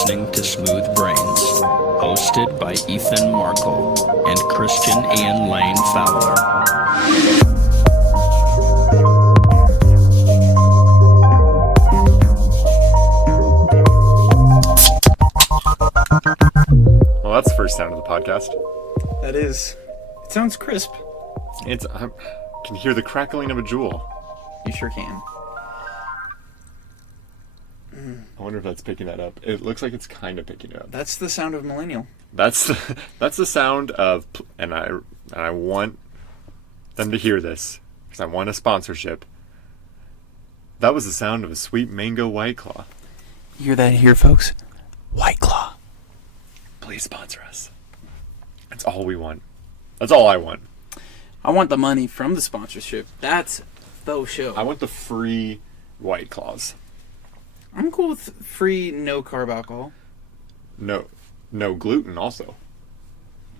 listening to Smooth Brains, hosted by Ethan Markle and Christian Ian Lane Fowler. Well, that's the first sound of the podcast. That is. It sounds crisp. I can hear the crackling of a jewel. You sure can. I wonder if that's picking that up. It looks like it's kind of picking it up. That's the sound of millennial. That's the sound of, and I want them to hear this because I want a sponsorship. That was the sound of a sweet mango White Claw. You hear that here, folks? White Claw. Please sponsor us. That's all we want. That's all I want. I want the money from the sponsorship. That's the show. I want the free White Claws. I'm cool with free no-carb alcohol. No gluten also.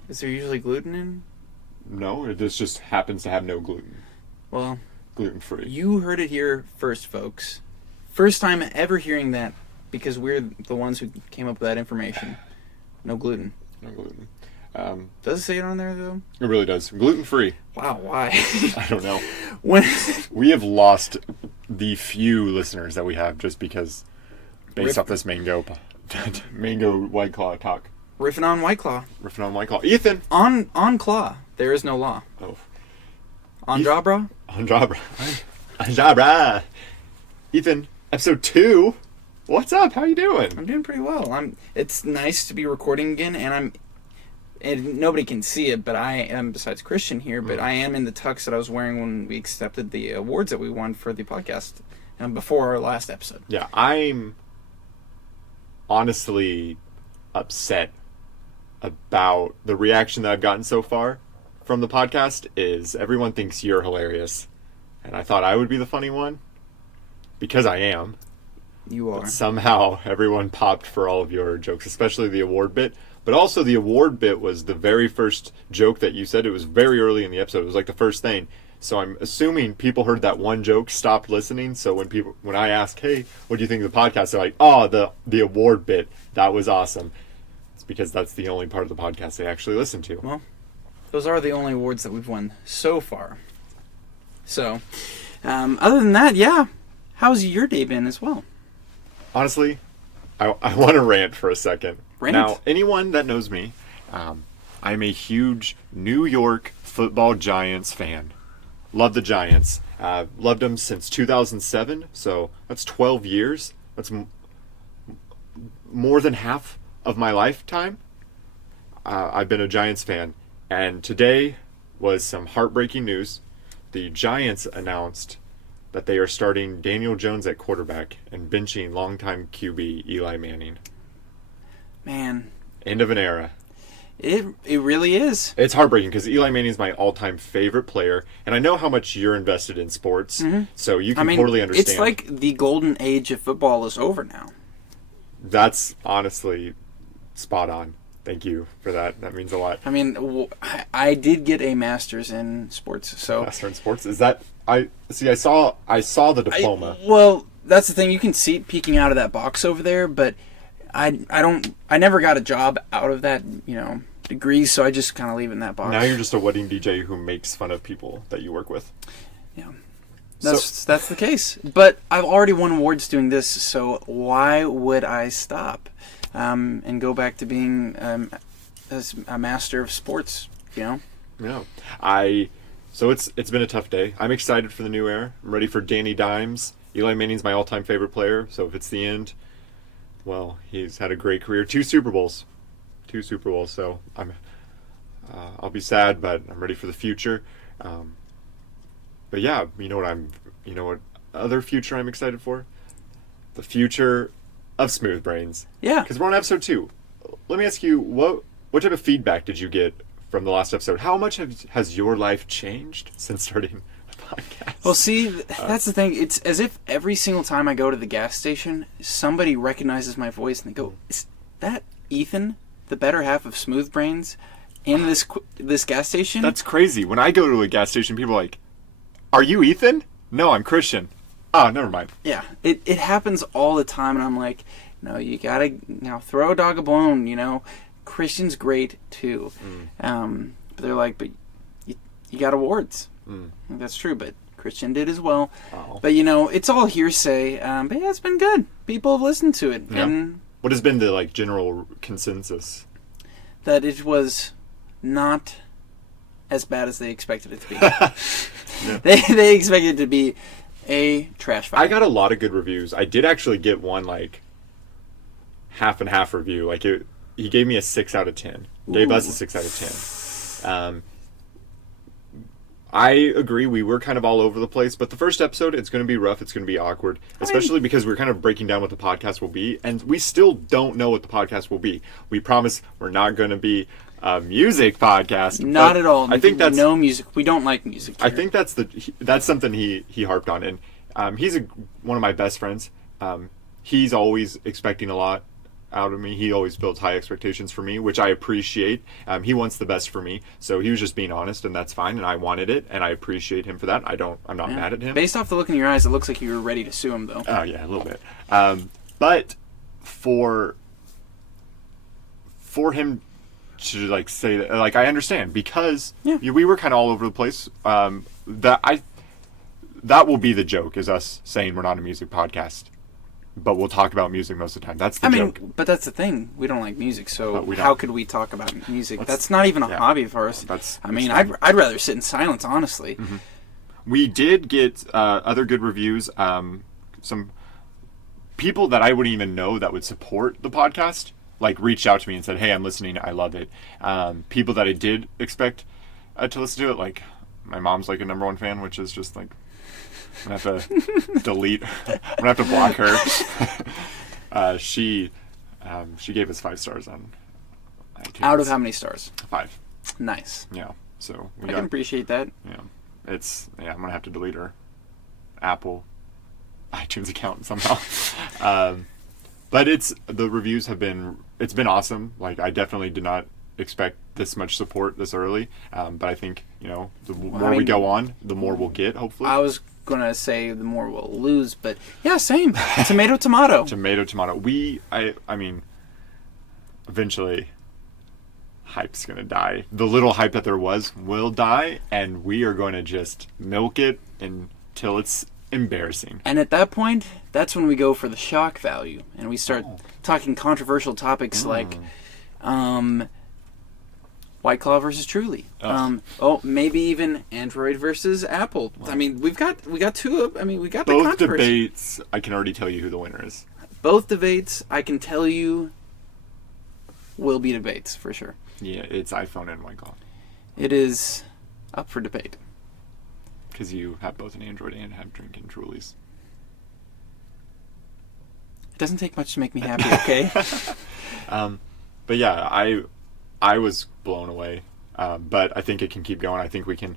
Is there usually gluten in? No, this just happens to have no gluten. Well, Gluten-free. you heard it here first, folks. First time ever hearing that, because we're the ones who came up with that information. No gluten. No gluten. Does it say it on there, though? It really does. Gluten-free. Wow, why? I don't know. When We have lost the few listeners that we have just because, based off this mango White Claw talk. riffing on White Claw. Riffing on White Claw. Ethan! On Claw. There is no law. Oh. On Jabra? Anjabra. Ethan, episode 2. What's up? How you doing? I'm doing pretty well. It's nice to be recording again, and nobody can see it, but I am, besides Christian here, but I am in the tux that I was wearing when we accepted the awards that we won for the podcast before our last episode. Yeah, I'm honestly upset about the reaction that I've gotten so far from the podcast. Is everyone thinks you're hilarious, and I thought I would be the funny one because I am. You are. But somehow everyone popped for all of your jokes, especially the award bit. But also the award bit was the very first joke that you said. It was very early in the episode. It was like the first thing. So I'm assuming people heard that one joke, stopped listening. So when I ask, hey, what do you think of the podcast? They're like, oh, the award bit, that was awesome. It's because that's the only part of the podcast they actually listen to. Well, those are the only awards that we've won so far. So, other than that, yeah. How's your day been as well? Honestly, I want to rant for a second. Rant? Now, anyone that knows me, I'm a huge New York Football Giants fan. Love the Giants. Loved them since 2007, so that's 12 years. That's more than half of my lifetime. I've been a Giants fan, and today was some heartbreaking news. The Giants announced that they are starting Daniel Jones at quarterback and benching longtime QB Eli Manning. Man. End of an era. It really is. It's heartbreaking because Eli Manning is my all-time favorite player, and I know how much you're invested in sports, so you can totally understand. It's like the golden age of football is over now. That's honestly spot on. Thank you for that. That means a lot. I mean, I did get a master's in sports, so Master in sports. Is that I saw the diploma. Well, that's the thing. You can see it peeking out of that box over there, but I never got a job out of that, degree, so I just kind of leave it in that box. Now you're just a wedding DJ who makes fun of people that you work with. Yeah. That's the case. But I've already won awards doing this, so why would I stop and go back to being a master of sports, Yeah. So it's been a tough day. I'm excited for the new era. I'm ready for Danny Dimes. Eli Manning's my all-time favorite player, so if it's the end, well, he's had a great career. 2 Super Bowls, so I'll be sad, but I'm ready for the future. But yeah, you know what other future I'm excited for? The future of Smooth Brains. Yeah. Because we're on episode 2. Let me ask you, what type of feedback did you get from the last episode? How much has your life changed since starting the podcast? Well, see, that's the thing. It's as if every single time I go to the gas station, somebody recognizes my voice and they go, "Is that Ethan, the better half of Smooth Brains, in this gas station?" That's crazy. When I go to a gas station, people are like, "Are you Ethan?" "No, I'm Christian." "Oh, never mind." Yeah, it happens all the time, and I'm like, No, you gotta throw a dog a bone. Christian's great too. But they're like, but you got awards. That's true, but Christian did as well. Oh. But it's all hearsay. But yeah, it's been good. People have listened to it, and What has been the general consensus? that it was not as bad as they expected it to be. They expected it to be a trash fire. I got a lot of good reviews. I did actually get one half and half review. He gave me a 6 out of 10. Gave us a 6 out of 10. I agree. We were kind of all over the place, but the first episode, it's going to be rough. It's going to be awkward, especially because we're kind of breaking down what the podcast will be, and we still don't know what the podcast will be. We promise we're not going to be a music podcast. Not at all. I think that's no music. We don't like music here. I think that's something he harped on, and he's one of my best friends. He's always expecting a lot out of me. He always builds high expectations for me, which I appreciate. He wants the best for me, so he was just being honest, and that's fine. And I wanted it, and I appreciate him for that. I'm not mad at him. Based off the look in your eyes, it looks like you were ready to sue him, though. Oh yeah, a little bit. But for him to say that, I understand, because we were kind of all over the place. That will be the joke, is us saying we're not a music podcast. But we'll talk about music most of the time. That's the joke. But that's the thing. We don't like music, so we don't. how could we talk about music? That's not even a hobby for us. I'd rather sit in silence, honestly. Mm-hmm. We did get other good reviews. Some people that I wouldn't even know that would support the podcast, reached out to me and said, "Hey, I'm listening. I love it." People that I did expect to listen to it, my mom's a number one fan, which is just I'm gonna have to delete. I'm gonna have to block her. She gave us 5 stars on iTunes. Out of how many stars? 5. Nice. Yeah. So I can appreciate that. Yeah. I'm gonna have to delete her Apple iTunes account somehow. But the reviews it's been awesome. I definitely did not expect this much support this early. But I think the more we go on, the more we'll get. Hopefully. I was gonna say the more we'll lose, but yeah, same. Tomato. Tomato. I mean, eventually, hype's gonna die. The little hype that there was will die, and we are going to just milk it until it's embarrassing. And at that point, that's when we go for the shock value, and we start talking controversial topics like, White Claw versus Truly. Maybe even Android versus Apple. Wow. I mean, we got two. We got both the controversy. Debates. I can already tell you who the winner is. Both debates, I can tell you, will be debates for sure. Yeah, it's iPhone and White Claw. It is up for debate. Because you have both an Android and have drinking Trulies. It doesn't take much to make me happy. Okay. But yeah, I was blown away, but I think it can keep going. I think we can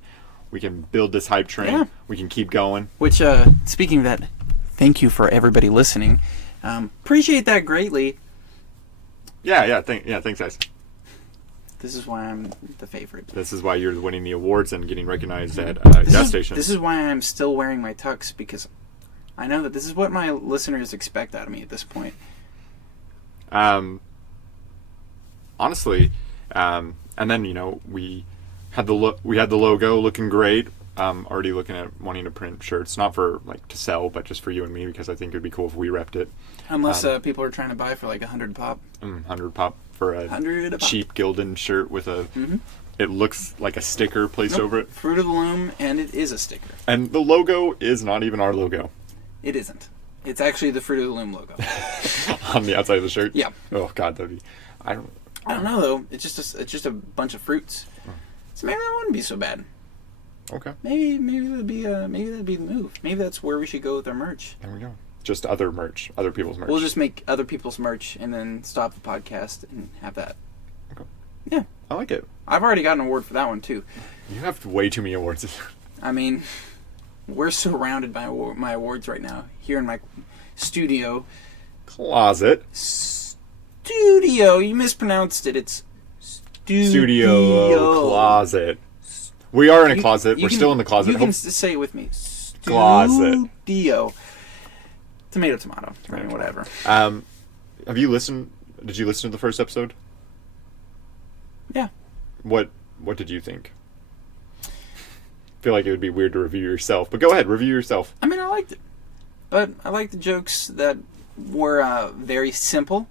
build this hype train. Yeah. We can keep going. Which, speaking of that, thank you for everybody listening. Appreciate that greatly. Yeah. Thanks, guys. This is why I'm the favorite. This is why you're winning the awards and getting recognized at gas stations. This is why I'm still wearing my tux, because I know that this is what my listeners expect out of me at this point. Honestly. And then we had the logo looking great. Already looking at wanting to print shirts, not for to sell, but just for you and me, because I think it'd be cool if we repped it. Unless people are trying to buy for $100 pop. 100 pop for a cheap Gildan shirt with a. Mm-hmm. It looks like a sticker placed over it. Fruit of the Loom, and it is a sticker. And the logo is not even our logo. It isn't. It's actually the Fruit of the Loom logo on the outside of the shirt. Yeah. Oh God, that'd be. I don't know though. It's just a bunch of fruits. So maybe that wouldn't be so bad. Okay. Maybe that'd be the move. Maybe that's where we should go with our merch. There we go. Just other people's merch. We'll just make other people's merch and then stop the podcast and have that. Okay. Yeah. I like it. I've already got an award for that one too. You have way too many awards. I mean, we're surrounded by my awards right now here in my studio. Closet. Studio. You mispronounced it. It's studio closet. We are in a closet. We're still in the closet. You can say it with me. Closet. Studio. Tomato. I mean, whatever. have you listened? Did you listen to the first episode? Yeah. What did you think? I feel like it would be weird to review yourself, but go ahead, review yourself. I mean, I liked it. But I liked the jokes that were very simple,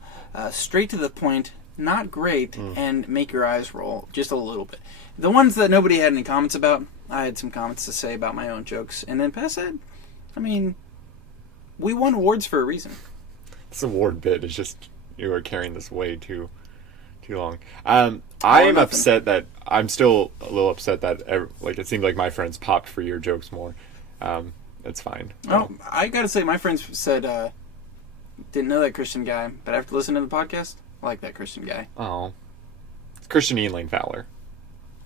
straight to the point, not great, and make your eyes roll just a little bit. The ones that nobody had any comments about, I had some comments to say about my own jokes. And then past that, I mean, we won awards for a reason. This award bit is just, you are carrying this way too long. I am upset that, I'm still a little upset that, it seemed like my friends popped for your jokes more. It's fine. Oh, I gotta say, my friends said, didn't know that Christian guy, but after listening to the podcast, I like that Christian guy. Oh. It's Christian Ian Lane Fowler.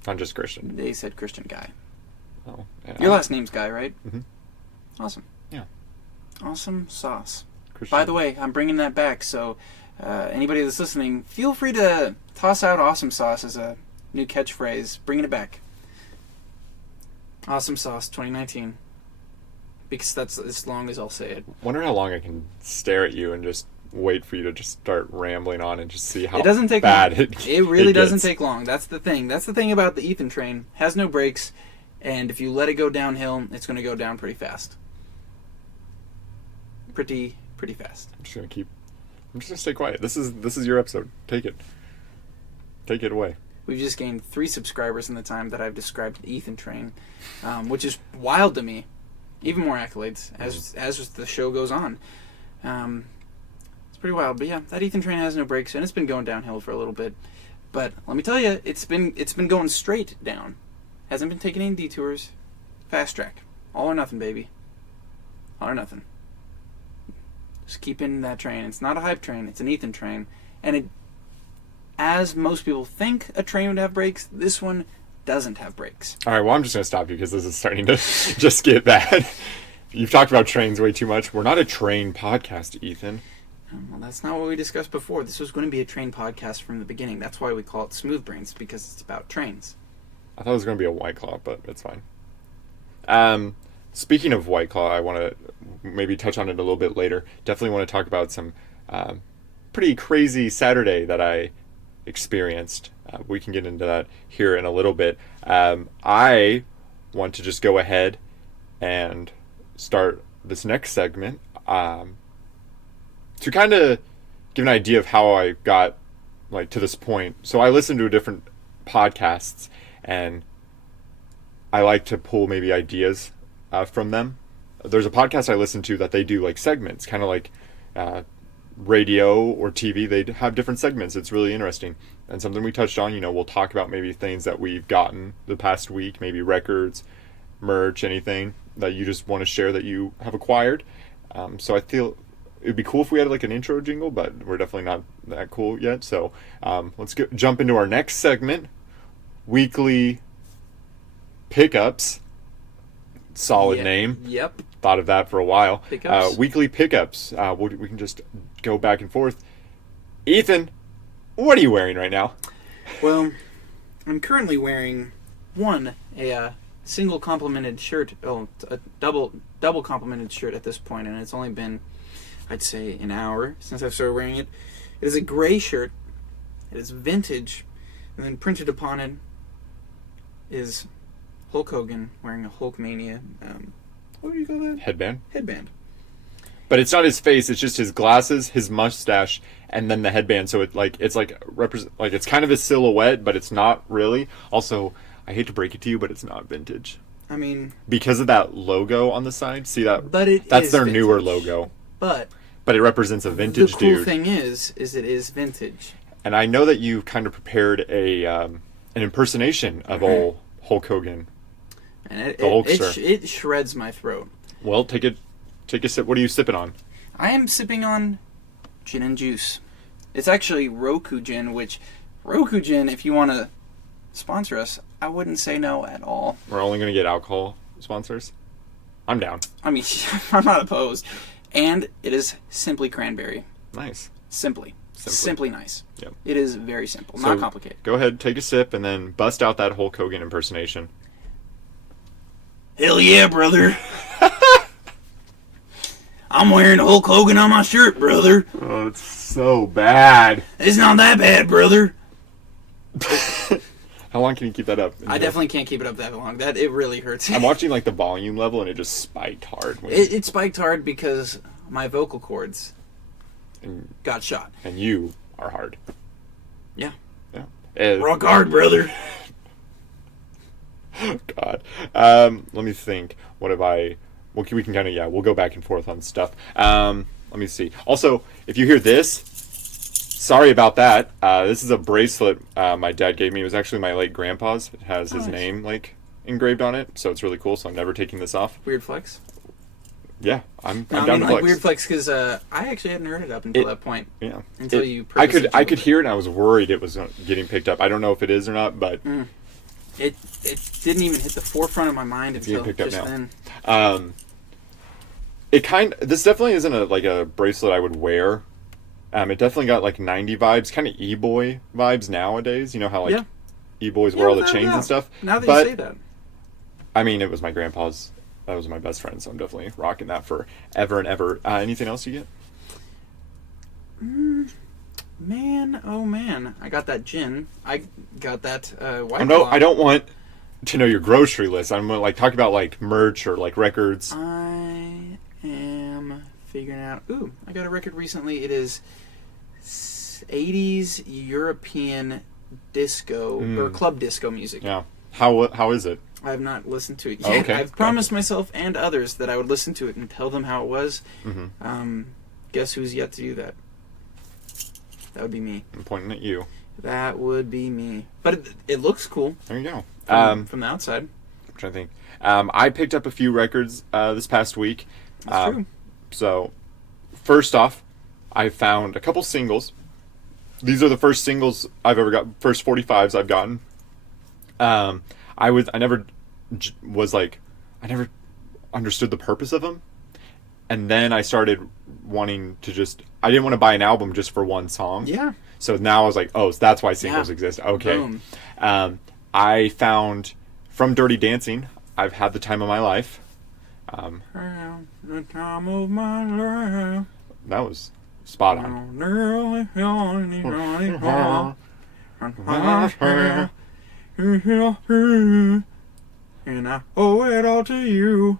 Not just Christian. They said Christian guy. Oh. Yeah. Your last name's Guy, right? Mhm. Awesome. Yeah. Awesome sauce. Christian. By the way, I'm bringing that back, so anybody that's listening, feel free to toss out awesome sauce as a new catchphrase. Bringing it back. Awesome sauce 2019. Because that's as long as I'll say it. Wonder how long I can stare at you and just wait for you to just start rambling on and just see how It doesn't take bad long. it It really doesn't gets. take long. That's the thing. That's the thing about the Ethan train. Has no brakes, and if you let it go downhill, it's going to go down pretty fast. Pretty fast. I'm just gonna stay quiet. This is your episode. Take it away. We've just gained 3 subscribers in the time that I've described the Ethan train, which is wild to me. Even more accolades as the show goes on. It's pretty wild, but yeah, that Ethan train has no brakes, and it's been going downhill for a little bit. But let me tell you, it's been going straight down. Hasn't been taking any detours. Fast track, all or nothing, baby. All or nothing. Just keep in that train. It's not a hype train. It's an Ethan train, and it, as most people think a train would have brakes, this one doesn't have brakes. All right. Well, I'm just gonna stop you because this is starting to just get bad. You've talked about trains way too much. We're not a train podcast, Ethan. Well, that's not what we discussed before. This was going to be a train podcast from the beginning. That's why we call it Smooth Brains, because it's about trains. I thought it was gonna be a White Claw, but it's fine. Speaking of White Claw, I want to maybe touch on it a little bit later. Definitely want to talk about some pretty crazy Saturday that I experienced. We can get into that here in a little bit. I want to just go ahead and start this next segment to kind of give an idea of how I got to this point. So I listen to different podcasts, and I like to pull maybe ideas from them. There's a podcast I listen to that they do segments, kind of like radio or TV. They have different segments. It's really interesting. And something we touched on, we'll talk about maybe things that we've gotten the past week, maybe records, merch, anything that you just want to share that you have acquired. So I feel it would be cool if we had an intro jingle, but we're definitely not that cool yet. So let's jump into our next segment, weekly pickups. Solid name. Yep. Thought of that for a while. Pickups. Weekly pickups. We can just go back and forth. Ethan, what are you wearing right now? Well, I'm currently wearing a single complimented shirt, a double complimented shirt at this point, and it's only been, I'd say, an hour since I've started wearing it. It is a gray shirt. It is vintage, and then printed upon it is Hulk Hogan wearing a Hulkmania, what do you call that? Headband. But it's not his face, it's just his glasses, his mustache, and then the headband. So it's kind of a silhouette, but it's not really. Also, I hate to break it to you, but it's not vintage. I mean, Because of that logo on the side. See that? but That's is their vintage. newer logo. But But it represents a vintage the cool dude. thing is it is vintage. And I know that you kind of prepared an impersonation of old Hulk Hogan. And The Hulkster. it shreds my throat. Well, take a sip. What are you sipping on? I am sipping on gin and juice. It's actually Roku Gin, which Roku Gin, if you want to sponsor us, I wouldn't say no at all. We're only going to get alcohol sponsors. I'm down. I mean, I'm not opposed. And it is simply cranberry. Nice. Simply nice. Yep. It is very simple, So, not complicated. Go ahead, take a sip, and then bust out that Hulk Hogan impersonation. Hell yeah, brother. I'm wearing Hulk Hogan on my shirt, brother. Oh, it's so bad. It's not that bad, brother. How long can you keep that up? I definitely can't keep it up that long. It really hurts. I'm watching like the volume level, and it just spiked hard. It spiked hard because my vocal cords and, got shot. and you are hard. Yeah. Yeah. Rock hard, brother. God. Let me think. What have I? Well, we can kind of we'll go back and forth on stuff. Let me see. Also, if you hear this, sorry about that. This is a bracelet my dad gave me. It was actually my late grandpa's. It has his Nice. name like engraved on it, so it's really cool. So I'm never taking this off. Weird flex. Yeah, I'm No, I down mean, to like flex. weird flex because I actually hadn't heard it up until that point. Yeah. Until you I purposely could jingled hear it, and I was worried it was getting picked up. I don't know if it is or not, but It didn't even hit the forefront of my mind getting until picked up just now. then. This definitely isn't a bracelet I would wear. It definitely got like 90 vibes, kind of e-boy vibes nowadays. You know how like Yeah. e-boys wear all the without chains doubt. and stuff. Now that But, you say that. I mean, it was my grandpa's. That was my best friend, so I'm definitely rocking that for ever and ever. Anything else you get? Man, oh man, I got that gin. I got that white No, Claw. I don't want to know your grocery list. I'm gonna like talk about like merch or like records. I am figuring out. Ooh, I got a record recently. It is 80s European disco or club disco music. Yeah. How is it? I have not listened to it yet. Oh, okay. I've promised myself and others that I would listen to it and tell them how it was. Mm-hmm. Guess who's yet to do that? That would be me. I'm pointing at you. That would be me. But it looks cool There you go. from the outside. I'm trying to think. I picked up a few records this past week. That's true. So, first off, I found a couple singles. These are the first singles I've ever got. First 45s I've gotten. I never understood the purpose of them, and then I started wanting to I didn't want to buy an album just for one song. Yeah. So now I was like, oh, so that's why singles Yeah. exist. Okay. Boom. I found from Dirty Dancing, I've had the time of my life. The time of my life. That was spot on. And I owe it all to you.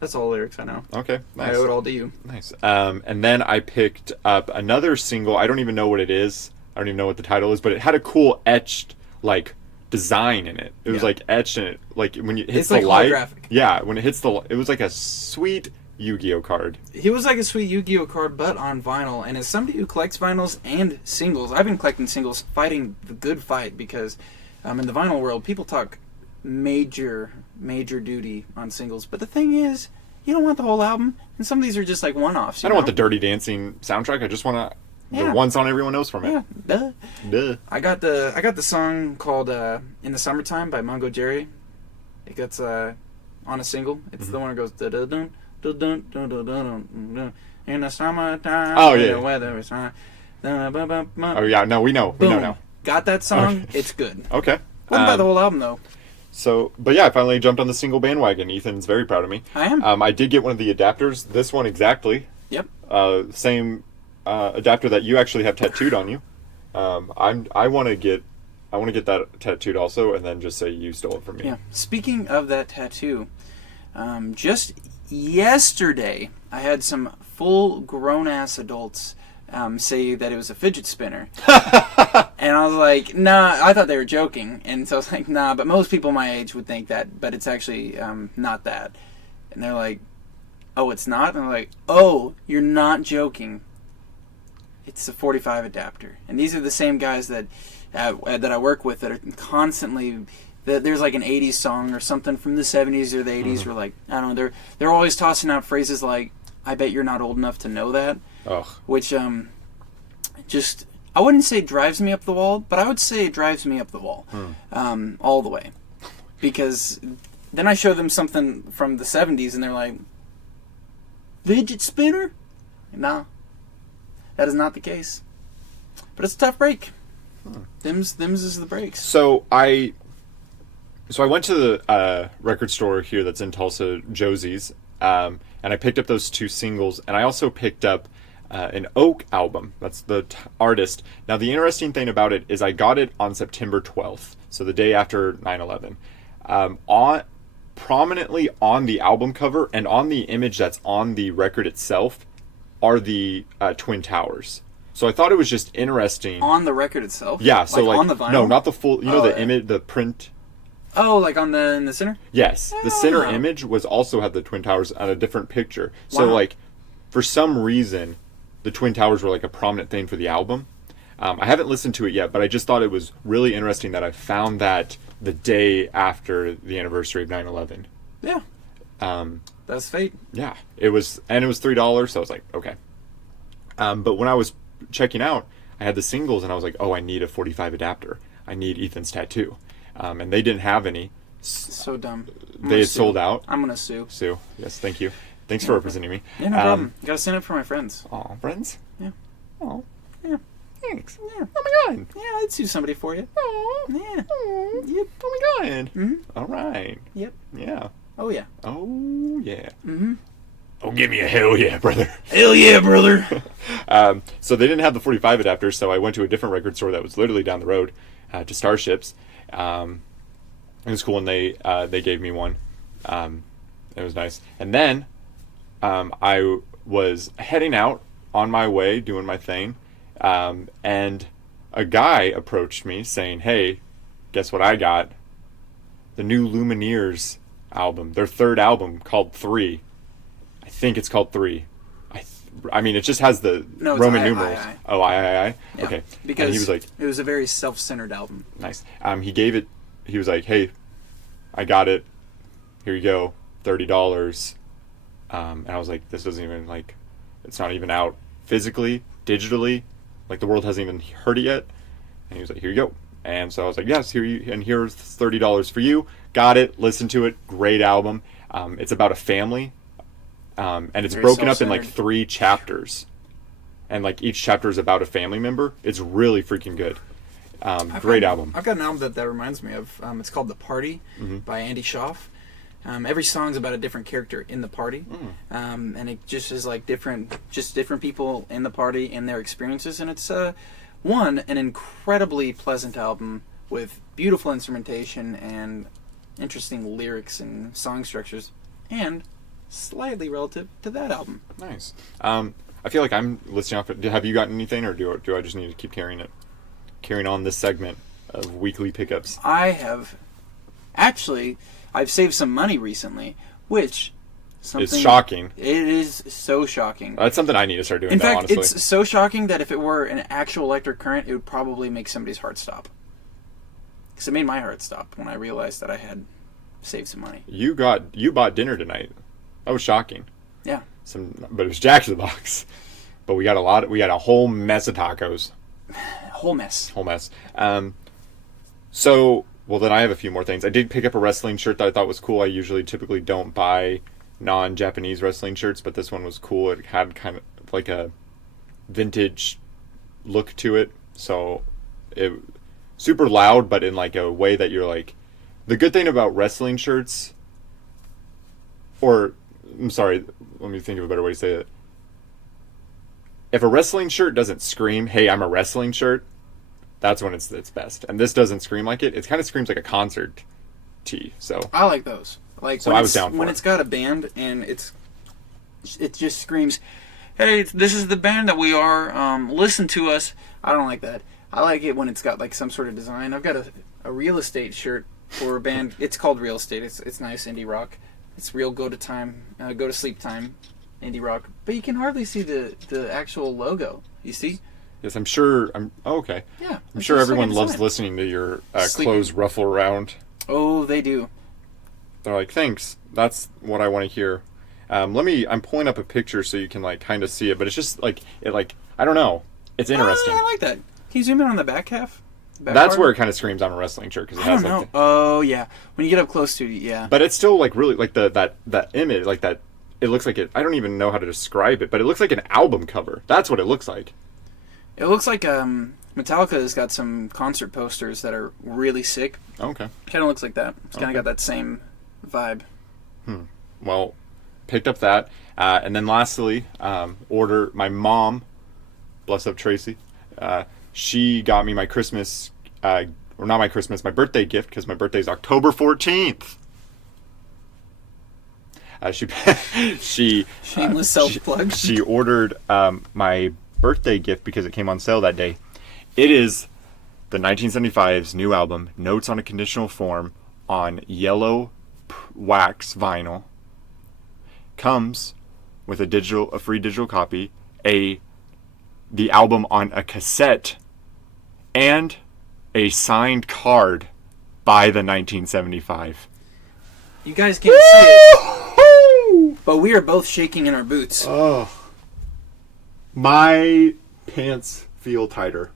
That's all the lyrics I know. Okay, nice. I owe it all to you. Nice. And then I picked up another single. I don't even know what it is. I don't even know what the title is, but it had a cool etched like design in it. It was Yeah. like etched in it, like when it hits It's the like light. holographic. Yeah, when it hits it was like a sweet Yu-Gi-Oh card. He was like a sweet Yu-Gi-Oh card, but on vinyl. And as somebody who collects vinyls and singles, I've been collecting singles, fighting the good fight because in the vinyl world, people talk major duty on singles. But the thing is, you don't want the whole album, and some of these are just like one-offs. I don't want the Dirty Dancing soundtrack. I just want the Yeah. one song everyone knows from it. Yeah, duh. Duh. I got the song called "In the Summertime" by Mungo Jerry. It gets on a single. It's the one that goes dun dun dun dun dun dun dun dun dun. In the summertime. Oh, when yeah. the weather is high. Oh yeah, no, we know. We Boom. know now. Got that song. Okay. It's good. Okay. Wouldn't buy the whole album though. So, but yeah, I finally jumped on the single bandwagon. Ethan's very proud of me. I am. I did get one of the adapters. This one exactly. Yep. Same adapter that you actually have tattooed on you. I want to get that tattooed also, and then just say you stole it from me. Yeah. Speaking of that tattoo, just yesterday I had some full grown ass adults say that it was a fidget spinner. And I was like, nah, I thought they were joking. And so I was like, nah, but most people my age would think that, but it's actually not that. And they're like, oh, it's not? And I'm like, oh, you're not joking. It's a 45 adapter. And these are the same guys that I work with that are constantly... There's like an 80s song or something from the 70s or the 80s where like, I don't know, they're always tossing out phrases like, I bet you're not old enough to know that. Ugh. Which just... I wouldn't say drives me up the wall, but I would say it drives me up the wall, all the way. Because then I show them something from the 70s and they're like, fidget spinner? Nah, that is not the case. But it's a tough break. Them's is the breaks. So I went to the record store here that's in Tulsa, Josie's, And I picked up those 2 singles, and I also picked up an Oak album. That's the artist. Now, the interesting thing about it is I got it on September 12th, so the day after 9/11. Prominently on the album cover and on the image that's on the record itself are the Twin Towers. So I thought it was just interesting. On the record itself? Yeah, so like on the vinyl? no, not the full. You know the yeah. image, the print. Oh, like in the center? Yes, the center Oh. image was also had the Twin Towers on a different picture. So Wow. like, for some reason, the Twin Towers were like a prominent thing for the album. I haven't listened to it yet, but I just thought it was really interesting that I found that the day after the anniversary of 9/11. Yeah. That's fate. Yeah, it was $3, so I was like, okay. But when I was checking out, I had the singles, and I was like, oh, I need a 45 adapter. I need Ethan's tattoo, and they didn't have any. So dumb. They had sold out. I'm gonna sue. Sue, yes, thank you. Thanks for representing me. Yeah, no problem. Gotta stand up for my friends. Aw, friends. Yeah. Oh, Yeah. thanks. Yeah. Oh my god. Yeah, I'd sue somebody for you. Oh, Yeah. Yep. Oh my god. Mhm. All right. Yep. Yeah. Oh yeah. Oh yeah. Mm-hmm. Oh, give me a hell yeah, brother. Hell yeah, brother. So they didn't have the 45 adapter, so I went to a different record store that was literally down the road, to Starships. It was cool, and they gave me one. It was nice. And then I was heading out on my way, doing my thing, and a guy approached me saying, "Hey, guess what I got? The new Lumineers album, their 3rd album called 3. I think it's called 3. I mean, it just has the No, it's Roman I. numerals. Oh, I. Yeah. Okay. Because and he was like, it was a very self-centered album. nice. He gave it. He was like, "Hey, I got it. Here you go, $30." And I was like, "This doesn't even like, it's not even out physically, digitally. Like the world hasn't even heard it yet." And he was like, "Here you go." And so I was like, "Yes, here's $30 for you." Got it. Listened to it. Great album. It's about a family, and it's Very broken up in like self-centered. 3 chapters, and like each chapter is about a family member. It's really freaking good. Great album. I've got an album that reminds me of. It's called The Party by Andy Schaaf. Every song's about a different character in the party, and it just is like different people in the party and their experiences. And it's an incredibly pleasant album with beautiful instrumentation and interesting lyrics and song structures, and slightly relative to that album. Nice. I feel like I'm listing off. Have you gotten anything, or do I just need to keep carrying on this segment of weekly pickups? I have I've saved some money recently, which It's shocking. It is so shocking. That's something I need to start doing. In now, fact, honestly. it's so shocking that if it were an actual electric current, it would probably make somebody's heart stop. Because it made my heart stop when I realized that I had saved some money. You bought dinner tonight. That was shocking. Yeah. But it was Jack in the Box. But we got a whole mess of tacos. Whole mess. Whole mess. So, well, then I have a few more things. I did pick up a wrestling shirt that I thought was cool. I typically don't buy non-Japanese wrestling shirts, but this one was cool. It had kind of like a vintage look to it. So, it super loud, but in like a way that you're like... The good thing about wrestling shirts... Or, I'm sorry, let me think of a better way to say it. If a wrestling shirt doesn't scream, "Hey, I'm a wrestling shirt," that's when it's best. And this doesn't scream like it. It kind of screams like a concert tee. So I like those. Like So when I was down for when it. it's got a band and it just screams, "Hey, this is the band that we are. Listen to us." I don't like that. I like it when it's got like some sort of design. I've got a Real Estate shirt for a band. It's called Real Estate. It's nice indie rock. It's real go to sleep time, indie rock. But you can hardly see the actual logo. You see? yes, I'm sure. Okay. Yeah. I'm it's sure just like a everyone loves design. listening to your Sleeping. clothes ruffle around. Oh, they do. They're like, "Thanks. That's what I want to hear." I'm pulling up a picture so you can like kind of see it, but it's just like I don't know. It's interesting. I like that. Can you zoom in on the back half? Back That's part? where it kind of screams I'm a wrestling shirt because it I has don't like. know. Oh yeah, when you get up close to it, yeah. But it's still like really like that image like that. It looks like it. I don't even know how to describe it, but it looks like an album cover. That's what it looks like. It looks like Metallica has got some concert posters that are really sick. Okay. Kind of looks like that. It's kind Okay. of got that same vibe. Well, picked up that. And then lastly, order my mom, bless up Tracy, she got me my Christmas, or not my Christmas, my birthday gift, because my birthday is October 14th. She Shameless self-plug. She ordered my birthday gift because it came on sale that day. It is the 1975's new album, Notes on a Conditional Form, on yellow wax vinyl. Comes with a free digital copy, the album on a cassette, and a signed card by the 1975. You guys can't see it, but we are both shaking in our boots. Oh, my pants feel tighter.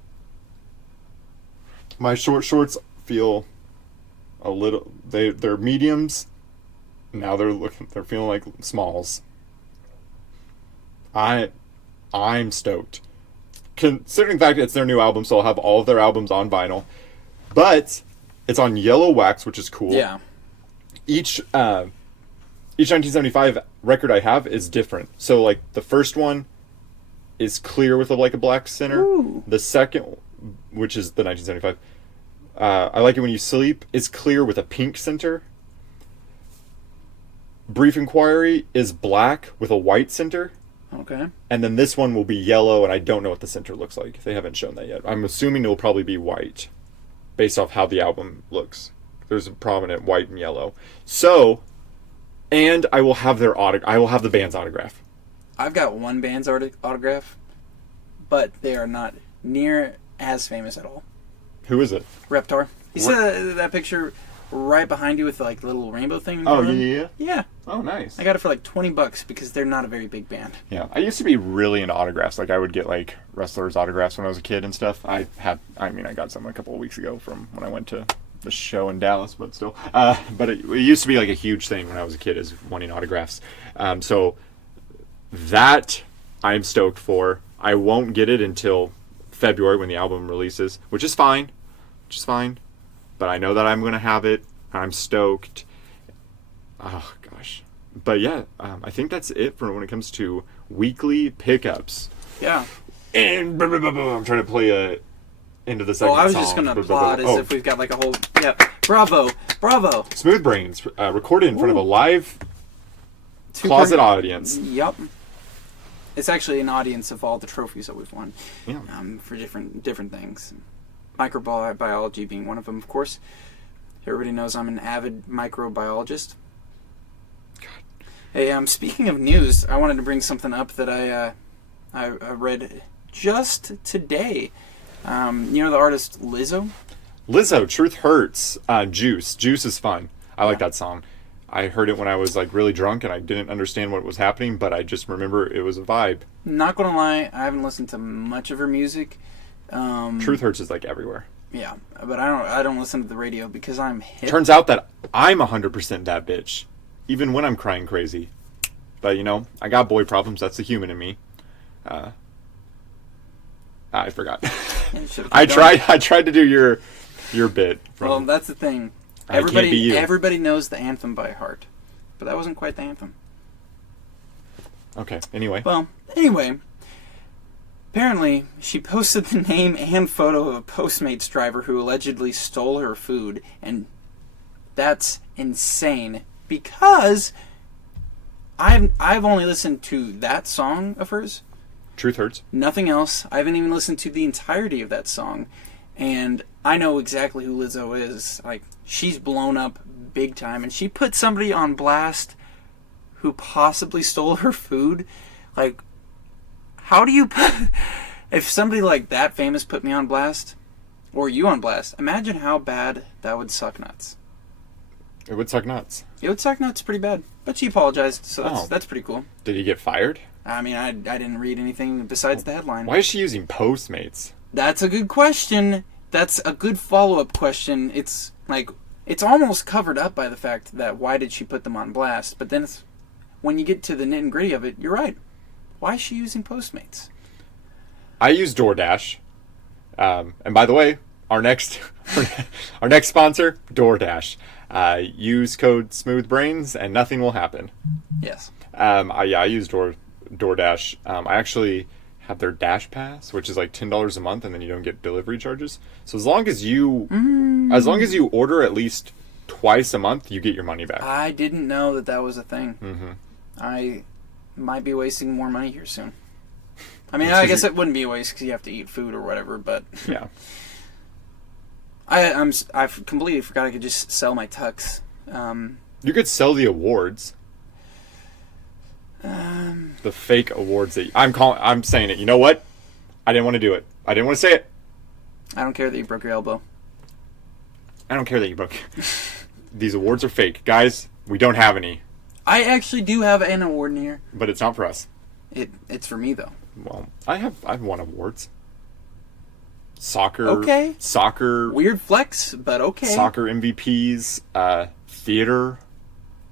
My shorts feel a little. They're mediums. Now they're feeling like smalls. I'm stoked. Considering the fact that it's their new album, so I'll have all of their albums on vinyl. But it's on yellow wax, which is cool. Yeah. Each 1975 record I have is different. So like the first one is clear with a black center. Ooh. The second, which is the 1975, I Like It When You Sleep, is clear with a pink center. Brief Inquiry is black with a white center. Okay. And then this one will be yellow, and I don't know what the center looks like. They haven't shown that yet. I'm assuming it will probably be white, based off how the album looks. There's a prominent white and yellow. So, and I will have I will have the band's autograph. I've got one band's autograph, but they are not near as famous at all. Who is it? Reptar. You see that picture right behind you with the little rainbow thing? Oh, yeah. Yeah. Oh, nice. I got it for $20 because they're not a very big band. Yeah, I used to be really into autographs. I would get wrestlers' autographs when I was a kid and stuff. I got some a couple of weeks ago from when I went to the show in Dallas, but still. But it used to be a huge thing when I was a kid, is wanting autographs. So that I'm stoked for. I won't get it until February when the album releases, which is fine. But I know that I'm going to have it. I'm stoked. Oh, gosh. But yeah, I think that's it for when it comes to weekly pickups. Yeah. And I'm trying to play into the second I was song. just going to applaud as if we've got a whole... Yeah. Bravo. Smooth Brains, recorded in front of a live closet audience. Yep. It's actually an audience of all the trophies that we've won. Yeah. For different things. Microbiology being one of them, of course. Everybody knows I'm an avid microbiologist. God. Hey, speaking of news, I wanted to bring something up that I read just today. You know the artist Lizzo? Lizzo, Truth Hurts, Juice. Juice is fun. I like that song. I heard it when I was really drunk and I didn't understand what was happening, but I just remember it was a vibe. Not gonna lie, I haven't listened to much of her music. Truth Hurts is like everywhere. Yeah, but I don't listen to the radio because I'm hip. Turns out that I'm 100% that bitch, even when I'm crying crazy. But I got boy problems. That's the human in me. I forgot. I tried to do your bit. Well, that's the thing. Everybody knows the anthem by heart, but that wasn't quite the anthem. Okay. Anyway. Well, apparently she posted the name and photo of a Postmates driver who allegedly stole her food, and that's insane because I've only listened to that song of hers. Truth Hurts. Nothing else. I haven't even listened to the entirety of that song, and I know exactly who Lizzo is. She's blown up big time, and she put somebody on blast who possibly stole her food. How do you if somebody that famous put me on blast, or you on blast, imagine how bad that would suck nuts. It would suck nuts. It would suck nuts pretty bad. But she apologized, so that's pretty cool. Did he get fired? I mean, I didn't read anything besides the headline. Why is she using Postmates? That's a good question. That's a good follow-up question. It's it's almost covered up by the fact that why did she put them on blast? But then when you get to the nitty-gritty of it, you're right. Why is she using Postmates? I use DoorDash. And by the way, our next sponsor, DoorDash. Use code SmoothBrains and nothing will happen. Yes. I use DoorDash. I actually have their Dash Pass, which is like $10 a month, and then you don't get delivery charges. So as long as you order at least twice a month, you get your money back. I didn't know that was a thing. Mm-hmm. I might be wasting more money here soon. I mean, I guess it wouldn't be a waste because you have to eat food or whatever, but Yeah. I completely forgot I could just sell my tux. You could sell the awards. The fake awards that I'm saying it. You know what? I didn't want to do it. I didn't want to say it. I don't care that you broke your elbow. I don't care that you broke. These awards are fake, guys. We don't have any, I actually do have an award in here. but it's not for us. It's for me though. Well, I've won awards. Soccer. Okay. Soccer. Weird flex, but okay. Soccer MVPs. Theater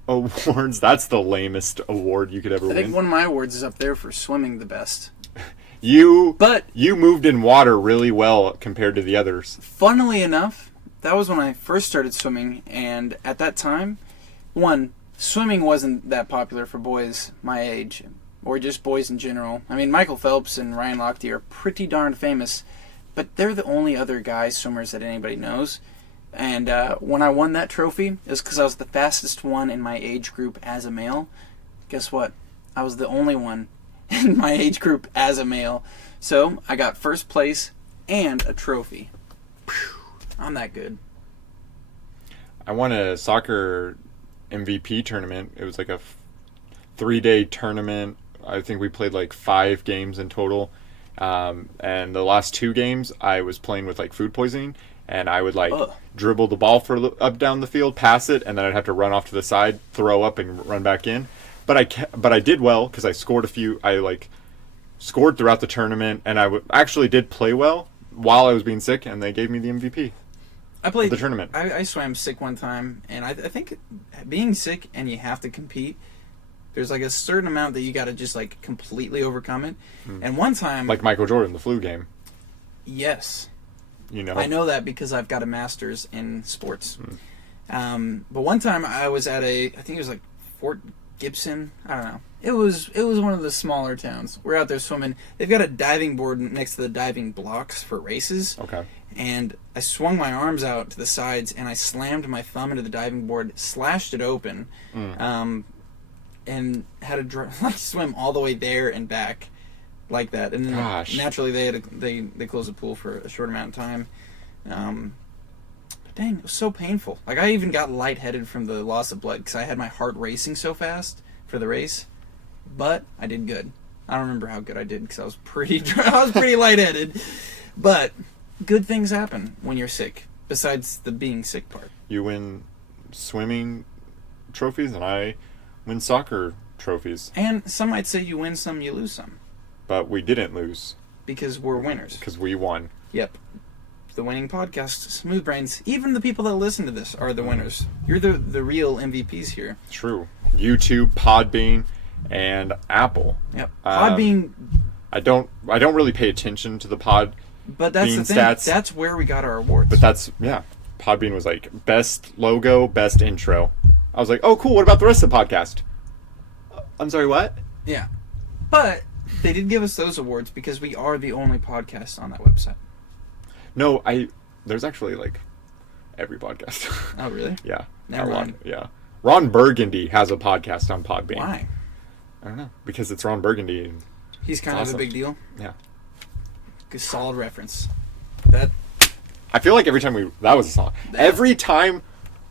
awards. That's the lamest award you could ever I think win. one of my awards is up there for swimming the best. But But you moved in water really well compared to the others. funnily enough, that was when I first started swimming, and at that time, swimming wasn't that popular for boys my age, or just boys in general. I mean, Michael Phelps and Ryan Lochte are pretty darn famous, but they're the only other guy swimmers that anybody knows. And when I won that trophy, it was because I was the fastest one in my age group as a male. Guess what? I was the only one in my age group as a male. So I got first place and a trophy. I'm that good. I won a soccer MVP tournament. It was like a 3-day tournament. I think we played like 5 games in total. And the last 2 games, I was playing with like food poisoning, and I would like dribble the ball up down the field, pass it, and then I'd have to run off to the side, throw up, and run back in. But I did well because I scored a few. I like scored throughout the tournament, and I actually did play well while I was being sick, and they gave me the MVP. I played the tournament. I swam sick one time, and I think being sick and you have to compete, there's like a certain amount that you got to just like completely overcome it. And one time, Like Michael Jordan, the flu game. yes, You know. I know that because I've got a master's in sports. But one time I was at I think it was like Fort Gibson. I don't know. It was one of the smaller towns. We're out there swimming. They've got a diving board next to the diving blocks for races. Okay. And I swung my arms out to the sides, and I slammed my thumb into the diving board, slashed it open, and had to swim all the way there and back, like that. And then naturally they closed the pool for a short amount of time. But dang, it was so painful. Like I even got lightheaded from the loss of blood because I had my heart racing so fast for the race. But I did good. I don't remember how good I did because I was pretty lightheaded. But good things happen when you're sick, besides the being sick part. You win swimming trophies, and I win soccer trophies. And some might say you win some, you lose some. But we didn't lose. Because we're winners. Because we won. Yep. The winning podcast, Smooth Brains. Even the people that listen to this are the winners. You're the real MVPs here. True. YouTube, Podbean, and Apple. Yep. Podbean. I don't really pay attention to the Podbean But that's the thing. stats. That's where we got our awards. But Podbean was like best logo, best intro. I was like, oh cool. What about the rest of the podcast? I'm sorry, what? Yeah. But they did give us those awards because we are the only podcast on that website. No, there's actually like every podcast. Oh, really? Yeah. Never mind. Yeah. Ron Burgundy has a podcast on Podbean. Why? I don't know. Because it's Ron Burgundy. And He's kind of awesome. a big deal. Yeah. Good, solid reference. That I feel like every time that was a song. Every time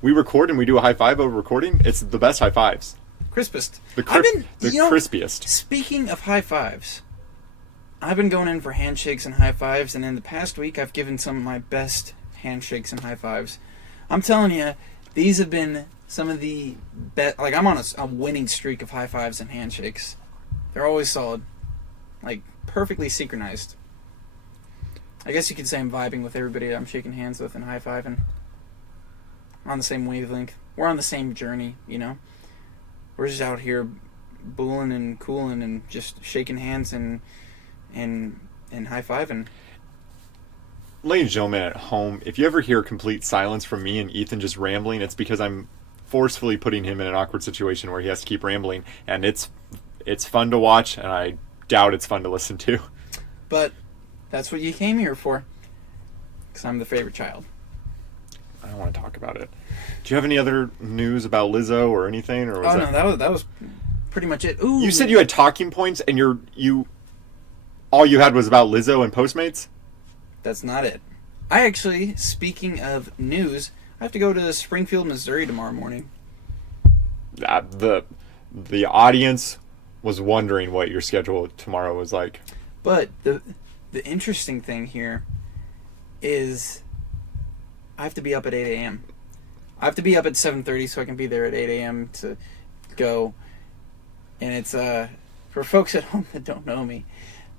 we record and we do a high five over recording, it's the best high fives. crispest. The crispiest. Speaking of high fives, I've been going in for handshakes and high fives, and in the past week, I've given some of my best handshakes and high fives. I'm telling you, these have been some of the best. Like, I'm on a winning streak of high fives and handshakes. They're always solid. Like, perfectly synchronized. I guess you could say I'm vibing with everybody that I'm shaking hands with and high fiving. On the same wavelength. We're on the same journey, you know? We're just out here booling and cooling and just shaking hands and high fiving. Ladies and gentlemen at home, if you ever hear complete silence from me and Ethan just rambling, it's because I'm forcefully putting him in an awkward situation where he has to keep rambling, and it's fun to watch, and I doubt it's fun to listen to. But that's what you came here for, because I'm the favorite child. I don't want to talk about it. Do you have any other news about Lizzo or anything? Or was No, that was pretty much it. Ooh, You said you had talking points, and all you had was about Lizzo and Postmates? That's not it. I actually, speaking of news, I have to go to Springfield, Missouri tomorrow morning. The audience was wondering what your schedule tomorrow was like. But the interesting thing here is I have to be up at 8 a.m. I have to be up at 7:30 so I can be there at 8 a.m. to go. And it's, for folks at home that don't know me,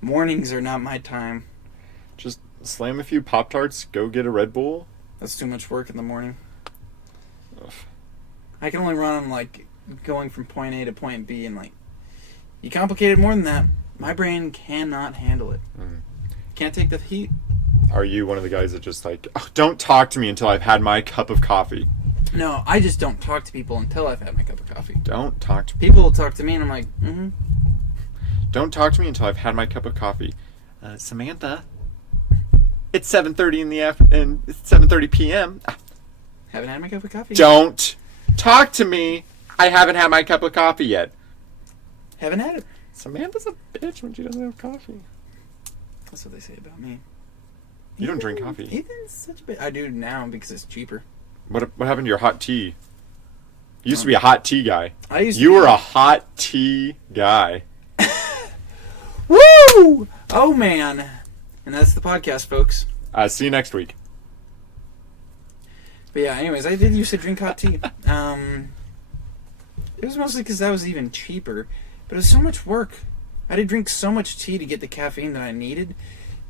mornings are not my time. Just slam a few Pop-Tarts, go get a Red Bull. That's too much work in the morning. Ugh. I can only run on, like, going from point A to point B, and, like, you complicate it more than that, my brain cannot handle it. Can't take the heat. Are you one of the guys that just like, oh, don't talk to me until I've had my cup of coffee? No, I just don't talk to people until I've had my cup of coffee. Don't talk to People will talk to me, and I'm like, Don't talk to me until I've had my cup of coffee. Samantha, it's 7:30 in the afternoon. It's 7:30 p.m. Haven't had my cup of coffee. Don't talk to me. I haven't had my cup of coffee yet. Haven't had it. Samantha's a bitch when she doesn't have coffee. That's what they say about me. You don't drink coffee. Ethan's such a bitch. I do now because it's cheaper. What happened to your hot tea? You used to be a hot tea guy. You were a hot tea guy. Woo! Oh, man. And that's the podcast, folks. See you next week. But yeah, anyways, I did used to drink hot tea. It was mostly because that was even cheaper. But it was so much work. I did drink so much tea to get the caffeine that I needed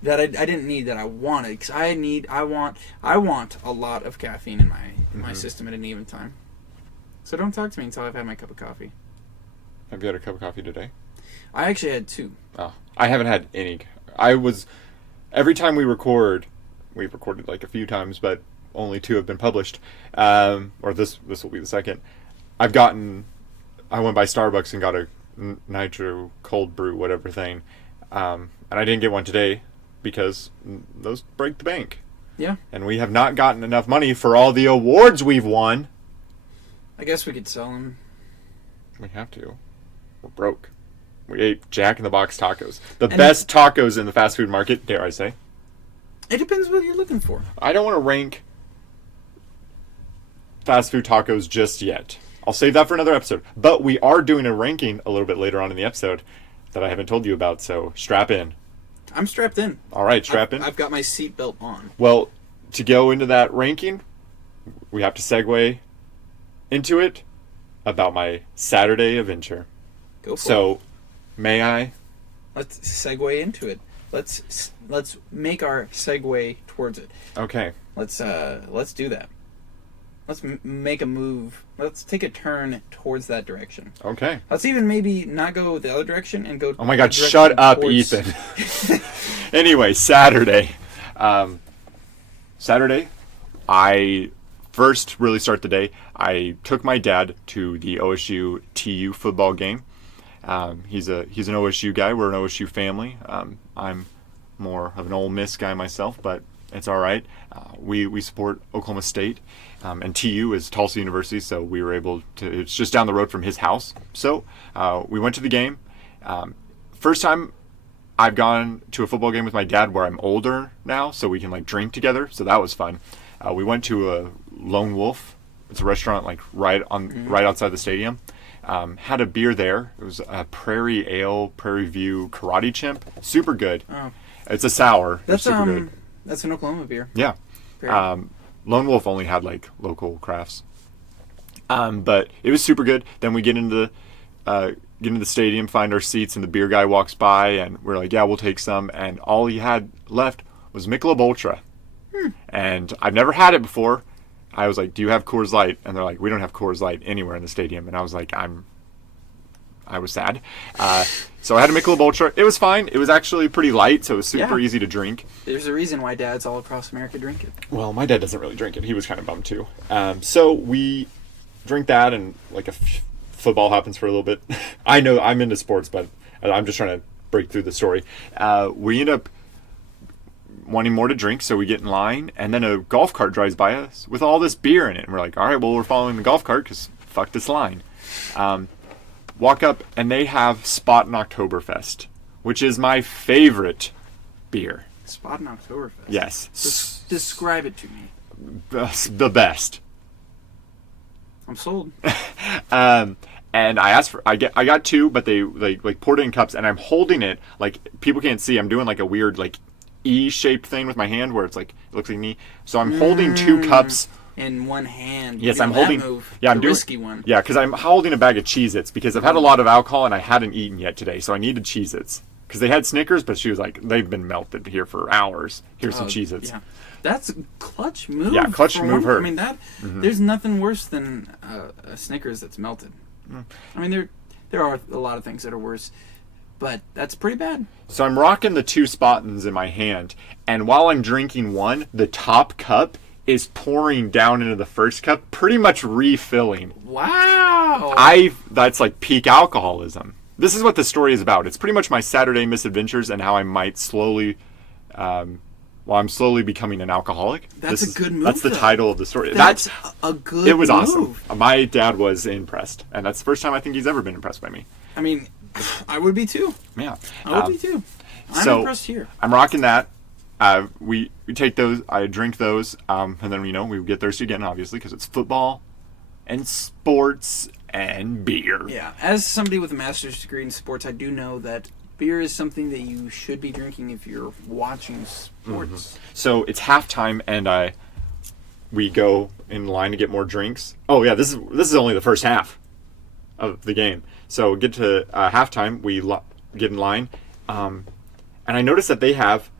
that I didn't need, that I wanted. Because I want a lot of caffeine in my system at any given time. So don't talk to me until I've had my cup of coffee. Have you had a cup of coffee today? I actually had 2. Oh, I haven't had any. Every time we've recorded like a few times, but only 2 have been published. Or this will be the second. I went by Starbucks and got a nitro cold brew, whatever thing. And I didn't get one today because those break the bank. Yeah. And we have not gotten enough money for all the awards we've won. I guess we could sell them. We have to. We're broke. We ate Jack in the Box tacos. The best tacos in the fast food market, dare I say. It depends what you're looking for. I don't want to rank fast food tacos just yet. I'll save that for another episode. But we are doing a ranking a little bit later on in the episode that I haven't told you about, so strap in. I'm strapped in. All right, strap in. I've got my seatbelt on. Well, to go into that ranking, we have to segue into it about my Saturday adventure. Go for it. So, may I? Let's segue into it. Let's make our segue towards it. Okay. Let's do that. Let's make a move. Let's take a turn towards that direction. Okay. Let's even maybe not go the other direction and go. Oh my God! Shut up, towards... Ethan. Anyway, Saturday. Saturday, I first really start the day. I took my dad to the OSU TU football game. He's an OSU guy. We're an OSU family. I'm more of an Ole Miss guy myself, but it's all right. We support Oklahoma State, and TU is Tulsa University, so we were able to. It's just down the road from his house. So we went to the game. First time I've gone to a football game with my dad where I'm older now, so we can like drink together. So that was fun. We went to a Lone Wolf. It's a restaurant like right outside the stadium. Had a beer there. It was a Prairie Ale, Prairie View Karate Chimp. Super good. Oh. It's a sour. That's super good. That's an Oklahoma beer. Yeah. Lone Wolf only had like local crafts. But it was super good. Then we get into the stadium, find our seats, and the beer guy walks by, and we're like, yeah, we'll take some. And all he had left was Michelob Ultra. And I've never had it before. I was like, do you have Coors Light? And they're like, we don't have Coors Light anywhere in the stadium. And I was like, I was sad. So I had a Michelob Ultra. It was fine. It was actually pretty light, so it was super easy to drink. There's a reason why dads all across America drink it. Well, my dad doesn't really drink it. He was kind of bummed too. So we drink that, and like football happens for a little bit. I know I'm into sports, but I'm just trying to break through the story. We end up wanting more to drink, so we get in line, and then a golf cart drives by us with all this beer in it. And we're like, all right, well, we're following the golf cart because fuck this line. Walk up, and they have Spaten Oktoberfest, which is my favorite beer. Spaten Oktoberfest. Yes. Describe it to me. The best. I'm sold. And I asked for, I got two, but they like poured it in cups, and I'm holding it like people can't see. I'm doing like a weird like E-shaped thing with my hand where it's like it looks like me. So I'm holding 2 cups in one hand. Yes, You're I'm doing holding. that move, Yeah, I'm the doing risky one. Yeah, because I'm holding a bag of Cheez-Its because I've had a lot of alcohol and I hadn't eaten yet today, so I needed Cheez-Its because they had Snickers, but she was like, they've been melted here for hours. Here's some Cheez-Its. Yeah. That's a clutch move. Yeah, clutch for move one. her. I mean, there's nothing worse than a Snickers that's melted. I mean, there are a lot of things that are worse, but that's pretty bad. So I'm rocking the 2 Spatens in my hand, and while I'm drinking one, the top cup is pouring down into the first cup, pretty much refilling. Wow. That's like peak alcoholism. This is what the story is about. It's pretty much my Saturday misadventures and how I might slowly, I'm slowly becoming an alcoholic. That's a good move. That's the though. title of the story. That's a good It was move. awesome. My dad was impressed, and that's the first time I think he's ever been impressed by me. I mean, I would be too. Yeah. I would be too. I'm so impressed here. I'm rocking that. We take those. I drink those, and then we get thirsty again, obviously, because it's football, and sports, and beer. Yeah, as somebody with a master's degree in sports, I do know that beer is something that you should be drinking if you're watching sports. So it's halftime, and we go in line to get more drinks. Oh yeah, this is only the first half of the game. So get to halftime, we get in line, and I noticed that they have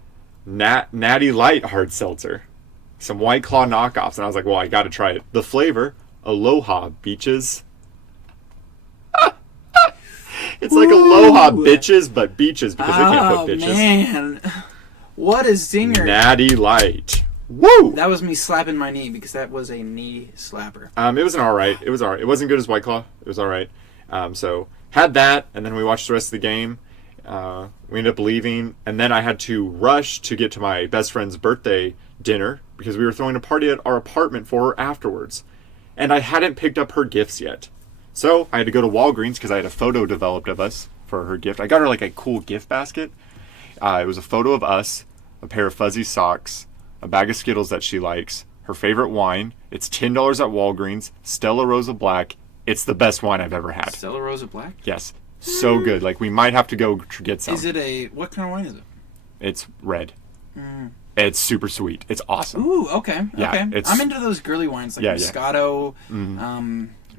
Natty Light hard seltzer, some White Claw knockoffs, and I was like, well, I got to try it. The flavor, Aloha Beaches. It's like Aloha Bitches, but beaches because they can't put bitches. Man, what a zinger! Natty Light. Woo! That was me slapping my knee because that was a knee slapper. It was all right. It was all right. It wasn't good as White Claw. It was all right. So had that, and then we watched the rest of the game. We ended up leaving, and then I had to rush to get to my best friend's birthday dinner because we were throwing a party at our apartment for her afterwards. And I hadn't picked up her gifts yet. So I had to go to Walgreens because I had a photo developed of us for her gift. I got her like a cool gift basket. It was a photo of us, a pair of fuzzy socks, a bag of Skittles that she likes, her favorite wine. It's $10 at Walgreens, Stella Rosa Black. It's the best wine I've ever had. Stella Rosa Black? Yes. So good. Like, we might have to go get some. Is it what kind of wine is it? It's red. It's super sweet. It's awesome. Ooh, okay. Yeah, okay. I'm into those girly wines like Moscato,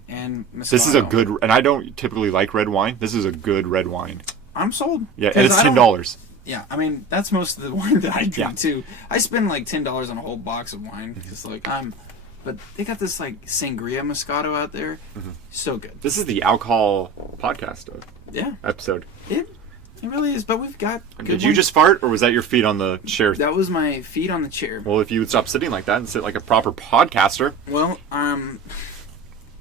and Moscato. This is a good, and I don't typically like red wine. This is a good red wine. I'm sold. Yeah, and it's $10. Yeah, I mean, that's most of the wine that I drink, Yeah. too. I spend like $10 on a whole box of wine because, like, but they got this, like, Sangria Moscato out there. So good. This is the alcohol podcast Yeah, episode. it really is. But we've got good Did you ones. just fart, or was that your feet on the chair? That was my feet on the chair. Well, if you would stop sitting like that and sit like a proper podcaster. Well,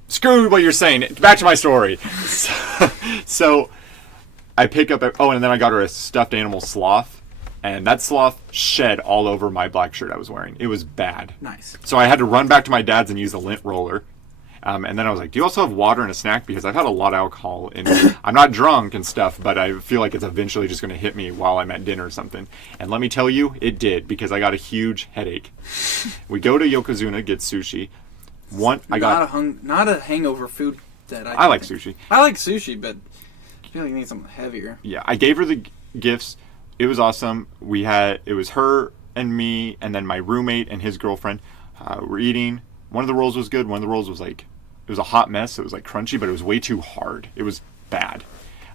Screw what you're saying. Back to my story. So I pick up, and then I got her a stuffed animal sloth, and that sloth shed all over my black shirt I was wearing. It was bad. nice. So I had to run back to my dad's and use a lint roller. And then I was like, do you also have water and a snack? Because I've had a lot of alcohol in me. I'm not drunk and stuff, but I feel like it's eventually just going to hit me while I'm at dinner or something. And let me tell you, it did, because I got a huge headache. We go to Yokozuna, get sushi. Not a hangover food that I like sushi. I like sushi, but I feel like I need something heavier. Yeah, I gave her the gifts. It was awesome. It was her and me, and then my roommate and his girlfriend were eating. One of the rolls was good. One of the rolls was like, it was a hot mess. It was like crunchy, but it was way too hard. It was bad.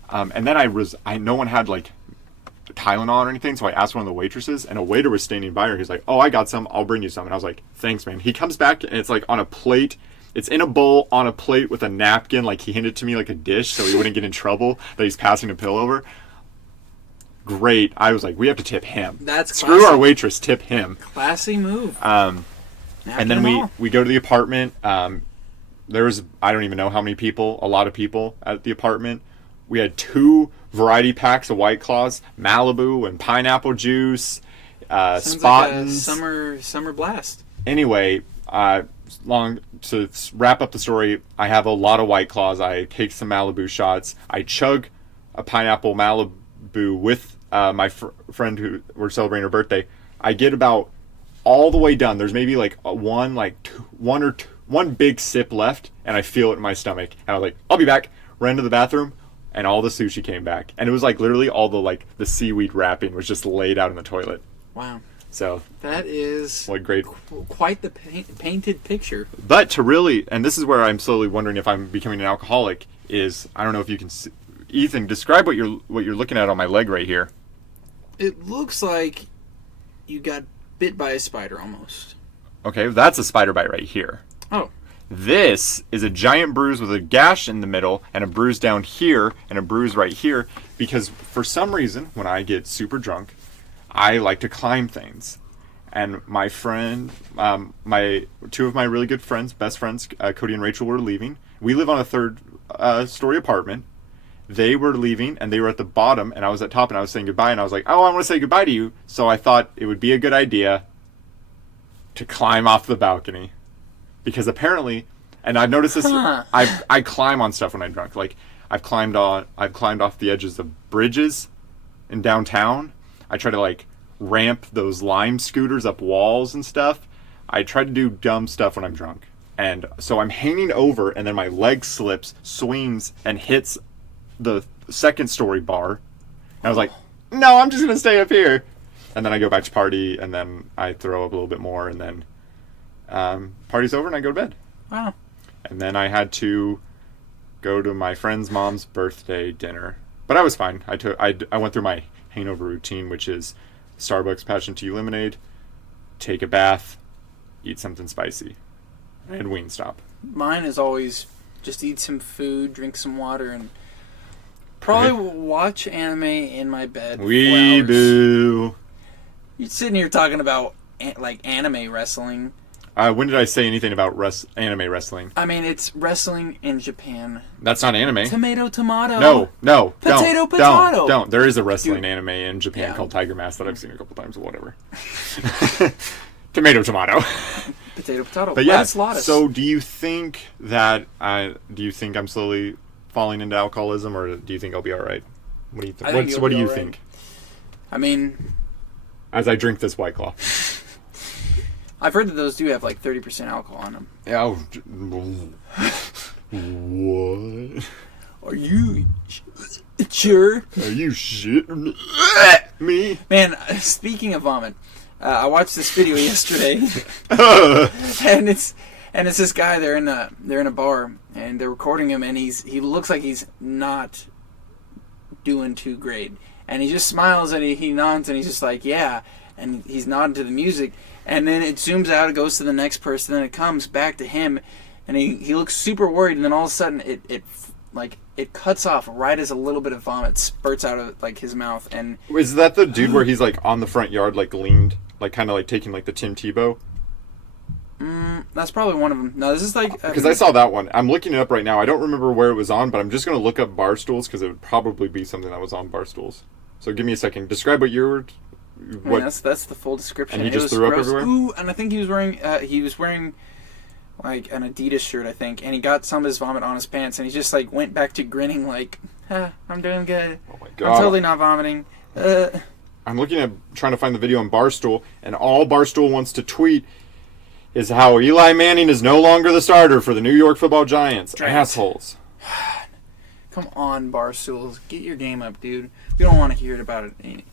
And then no one had like Tylenol or anything, so I asked one of the waitresses, and a waiter was standing by her. He's like, oh, I got some. I'll bring you some. And I was like, thanks, man. He comes back, and it's like on a plate. It's in a bowl on a plate with a napkin, like he handed it to me like a dish so he wouldn't get in trouble that he's passing a pill over. Great. I was like, we have to tip him. That's Screw classy. our waitress, tip him. Classy move. And then we go to the apartment. I don't even know how many people, a lot of people at the apartment. We had 2 variety packs of White Claws, Malibu and pineapple juice, Sounds like a Spartans. summer blast. Anyway, to wrap up the story, I have a lot of White Claws. I take some Malibu shots. I chug a pineapple Malibu with my friend who we're celebrating her birthday. I get about all the way done. There's maybe like one big sip left, and I feel it in my stomach. And I was like, I'll be back. Ran to the bathroom, and all the sushi came back. And it was like literally all the seaweed wrapping was just laid out in the toilet. Wow. So that is what great, quite the painted picture. But to really, and this is where I'm slowly wondering if I'm becoming an alcoholic, is I don't know if you can see, Ethan, describe what you're looking at on my leg right here. It looks like you got bit by a spider almost. Okay, that's a spider bite right here. Oh. This is a giant bruise with a gash in the middle and a bruise down here and a bruise right here because for some reason when I get super drunk, I like to climb things. And my friend, 2 of my really good friends, best friends, Cody and Rachel, were leaving. We live on a 3rd story apartment. They were leaving, and they were at the bottom, and I was at top, and I was saying goodbye, and I was like, oh, I want to say goodbye to you. So I thought it would be a good idea to climb off the balcony. Because apparently, and I've noticed this, I climb on stuff when I'm drunk. Like, I've climbed off the edges of bridges in downtown. I try to, like, ramp those Lime scooters up walls and stuff. I try to do dumb stuff when I'm drunk. And so I'm hanging over, and then my leg slips, swings, and hits the 2nd story bar. And I was like, no, I'm just going to stay up here. And then I go back to party, and then I throw up a little bit more, and then party's over, and I go to bed. Wow. And then I had to go to my friend's mom's birthday dinner. But I was fine. I went through my hangover routine, which is Starbucks Passion Tea Lemonade, take a bath, eat something spicy, and Wingstop. Mine is always just eat some food, drink some water, and probably watch anime in my bed. Weeboo. You're sitting here talking about like anime wrestling. When did I say anything about anime wrestling? I mean, it's wrestling in Japan. That's not anime. Tomato. No. Potato. Don't. There is a wrestling anime in Japan called Tiger Mask that I've seen a couple times or whatever. Tomato. Potato. But yeah, Lotus. so do you think I'm slowly falling into alcoholism, or do you think I'll be all right? What do you think? What do you think? I mean, as I drink this White Claw. I've heard that those do have like 30% alcohol on them. Yeah. What? Are you sure? Are you shitting me? Man, speaking of vomit, I watched this video yesterday, and it's this guy. They're in a bar, and they're recording him, and he looks like he's not doing too great, and he just smiles and he nods, and he's just like, yeah, and he's nodding to the music. And then it zooms out, it goes to the next person, then it comes back to him, and he looks super worried, and then all of a sudden it cuts off right as a little bit of vomit spurts out of like his mouth. And is that the dude where he's like on the front yard, like leaned, like kind of like taking like the Tim Tebow? That's probably one of them. No, this is like because I saw that one. I'm looking it up right now. I don't remember where it was on, but I'm just gonna look up Barstools because it would probably be something that was on Barstools. So give me a second. Describe what you were. What? That's the full description. And he just threw up everywhere? Ooh, and I think he was wearing like an Adidas shirt, I think, and he got some of his vomit on his pants, and he just like went back to grinning like, I'm doing good. Oh my God. I'm totally not vomiting. I'm looking at trying to find the video on Barstool, and all Barstool wants to tweet is how Eli Manning is no longer the starter for the New York Football Giants. Assholes. Come on, Barstools. Get your game up, dude. We don't want to hear about it.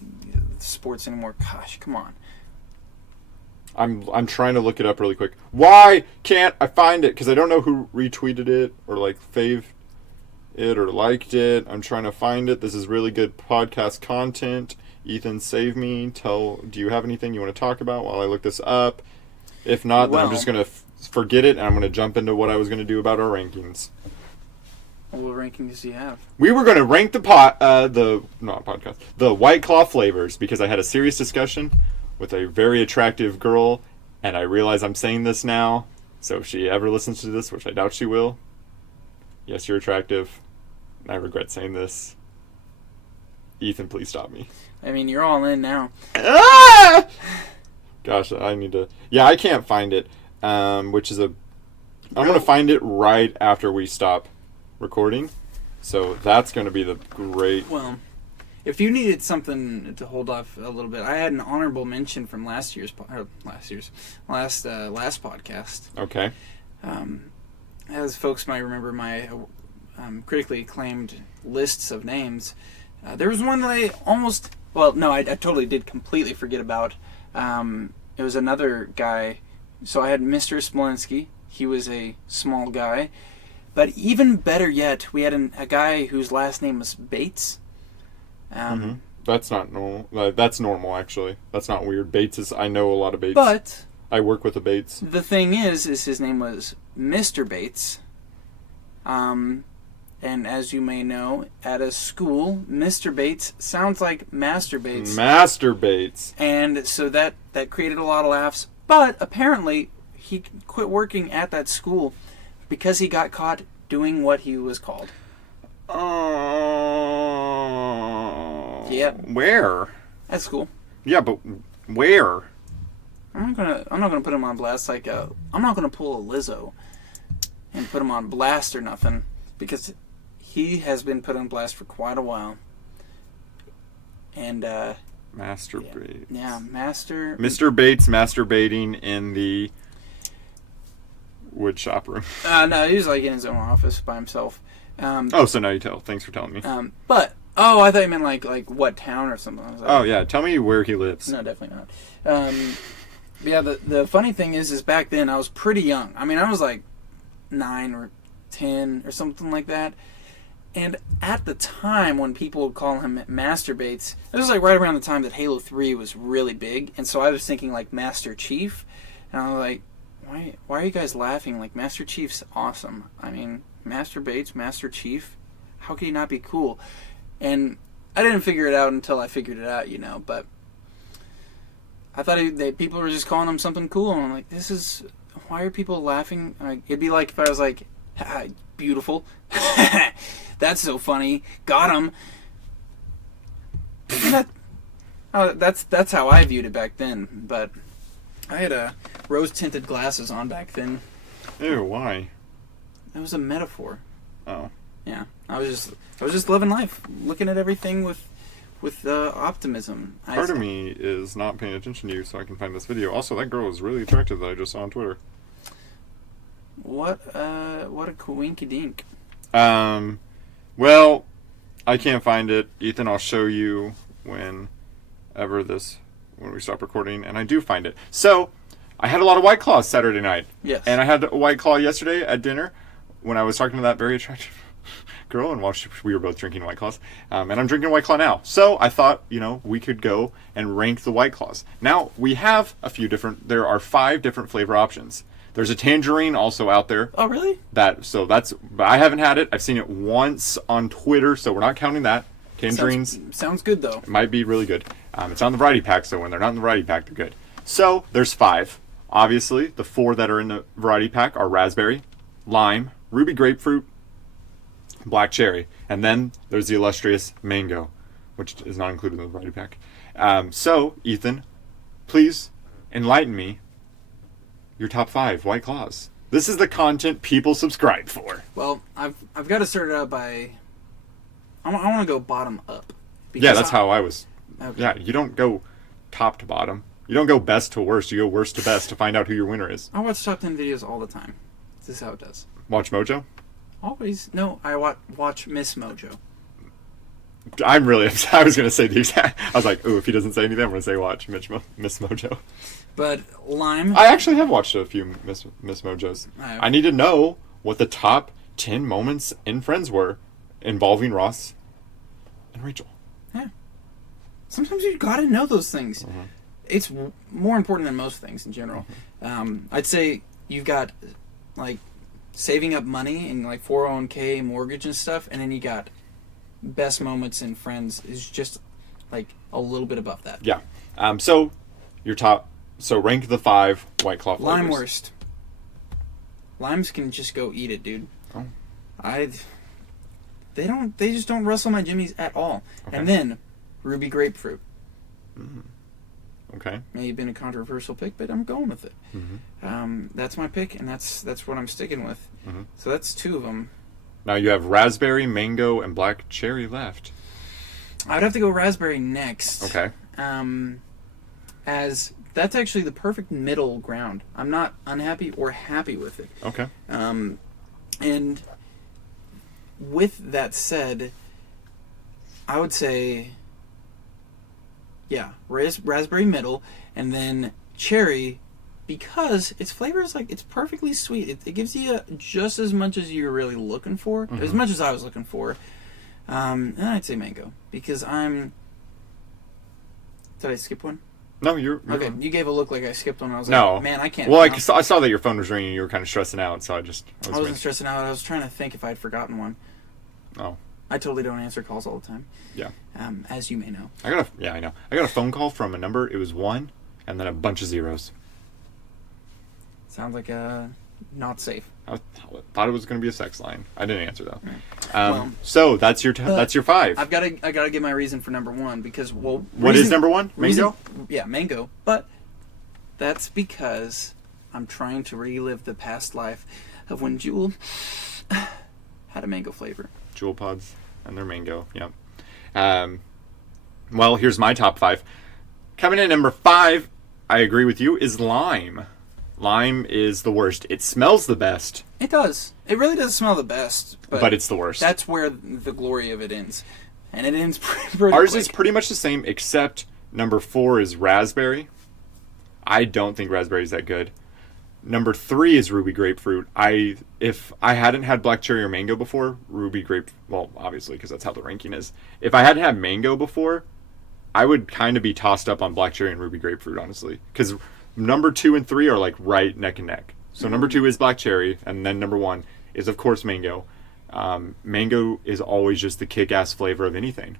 Sports anymore. Gosh, come on. I'm trying to look it up really quick. Why can't I find it? Because I don't know who retweeted it or like faved it or liked it. I'm trying to find it. This is really good podcast content. Ethan, save me. Do you have anything you want to talk about while I look this up? If not, then I'm just going to forget it, and I'm going to jump into what I was going to do about our rankings. What rankings do you have? We were going to rank the White Claw flavors because I had a serious discussion with a very attractive girl, and I realize I'm saying this now, So if she ever listens to this, which I doubt she will, yes, you're attractive. I regret saying this. Ethan, please stop me. I mean, you're all in now. Ah! Gosh, I need to... Yeah, I can't find it, which is I'm going to find it right after we stop recording. So that's going to be the great... Well, if you needed something to hold off a little bit, I had an honorable mention from last podcast. Okay. As folks might remember, my critically acclaimed lists of names. There was one that I almost... Well, no, I totally did completely forget about. It was another guy. So I had Mr. Smolenski. He was a small guy. But even better yet, we had a guy whose last name was Bates. That's not normal. That's normal, actually. That's not weird. Bates is... I know a lot of Bates. But I work with a Bates. the thing is his name was Mr. Bates. And as you may know, at a school, Mr. Bates sounds like Master Bates. Master Bates. And so that created a lot of laughs. But apparently, he quit working at that school because he got caught doing what he was called. Oh. Yeah. Where? At school. Yeah, but where? I'm not gonna put him on blast I'm not gonna pull a Lizzo and put him on blast or nothing, because he has been put on blast for quite a while. And Master Bates. yeah, Mr. Bates masturbating in the wood shop room. No, he was like in his own office by himself. So now you tell. Thanks for telling me. But I thought you meant like what town or something. I was like, Oh yeah, tell me where he lives. no, definitely not. Yeah, the funny thing is back then I was pretty young. I mean, I was like 9 or 10 or something like that. And at the time when people would call him Master Bates, it was like right around the time that Halo 3 was really big. And so I was thinking like Master Chief. And I was like, why are you guys laughing? Like, Master Chief's awesome. I mean, Master Bates, Master Chief, how could he not be cool? And I didn't figure it out until I figured it out, but I thought people were just calling him something cool. And I'm like, why are people laughing? Like, it'd be like if I was like, beautiful. That's so funny. Got him. That's how I viewed it back then. But I had rose-tinted glasses on back then. Ew, why? It was a metaphor. Oh. Yeah, I was just living life, looking at everything with optimism. Part of me is not paying attention to you, so I can find this video. Also, that girl is really attractive that I just saw on Twitter. What a coinkydink. Well, I can't find it. Ethan, I'll show you when we stop recording, and I do find it. So, I had a lot of White Claws Saturday night. Yes. And I had a White Claw yesterday at dinner when I was talking to that very attractive girl, and while we were both drinking White Claws. And I'm drinking White Claw now. So, I thought, we could go and rank the White Claws. Now, we have there are 5 different flavor options. There's a tangerine also out there. Oh, really? I haven't had it. I've seen it once on Twitter, so we're not counting that. Tangerines. Sounds good, though. It might be really good. It's on the variety pack, so when they're not in the variety pack, they're good. So, there's 5. Obviously, the 4 that are in the variety pack are raspberry, lime, ruby grapefruit, black cherry, and then there's the illustrious mango, which is not included in the variety pack. So, Ethan, please enlighten me. Your top 5 White Claws. This is the content people subscribe for. Well, I've got to start it out by... I want to go bottom up. Yeah, that's how I was. Okay. Yeah, you don't go top to bottom. You don't go best to worst. You go worst to best to find out who your winner is. I watch top 10 videos all the time. This is how it does. Watch Mojo? Always. No, I watch Miss Mojo. I'm really upset. I was going to say the exact... I was like, ooh, if he doesn't say anything, I'm going to say watch Miss Mojo. But lime... I actually have watched a few Miss Mojos. I need to know what the top 10 moments in Friends were involving Ross and Rachel. Yeah. Sometimes you gotta know those things. Mm-hmm. It's more important than most things in general. Mm-hmm. I'd say you've got, like, saving up money and, like, 401k, mortgage and stuff, and then you got best moments in Friends is just, like, a little bit above that. Yeah. So, your top... So, rank the 5 White Claw flavors. Lime worst. Limes can just go eat it, dude. Oh. They just don't rustle my jimmies at all. Okay. And then ruby grapefruit. Okay. May have been a controversial pick, but I'm going with it. Mm-hmm. That's my pick, and that's what I'm sticking with. Mm-hmm. So that's 2 of them. Now you have raspberry, mango, and black cherry left. I would have to go raspberry next. Okay. As that's actually the perfect middle ground. I'm not unhappy or happy with it. Okay. And with that said, I would say, yeah, raspberry middle, and then cherry, because its flavor is like, it's perfectly sweet. It gives you just as much as you're really looking for, as much as I was looking for. And I'd say mango, because Did I skip one? No, you're Okay, on. you gave a look like I skipped one. I was No. like, man, I can't. Well, I count. saw that your phone was ringing and you were kind of stressing out, so I wasn't waiting. stressing out. I was trying to think if I had forgotten one. Oh. I totally don't answer calls all the time. Yeah. As you may know. I know. I got a phone call from a number. It was 1 and then a bunch of zeros. Sounds like not safe. I thought it was going to be a sex line. I didn't answer though. Well, so that's your 5. I gotta give my reason for number 1 because What is number 1? Mango? Yeah, mango. But that's because I'm trying to relive the past life of when Jewel had a mango flavor. Jewel pods and their mango. Yep. Well, here's my top 5. Coming in at number 5, I agree with you, is lime. Lime is the worst. It smells the best, It does. It really does smell the best. but it's the worst. That's where the glory of it ends. And it ends pretty Ours quick. is pretty much the same, except number 4 is raspberry. I don't think raspberry is that good. Number 3 is ruby grapefruit. If I hadn't had black cherry or mango before, ruby grape. Well, obviously, because that's how the ranking is. If I hadn't had mango before, I would kind of be tossed up on black cherry and ruby grapefruit, honestly, because number 2 and 3 are like right neck and neck. So number 2 is black cherry, and then number 1 is of course mango. Mango is always just the kick-ass flavor of anything.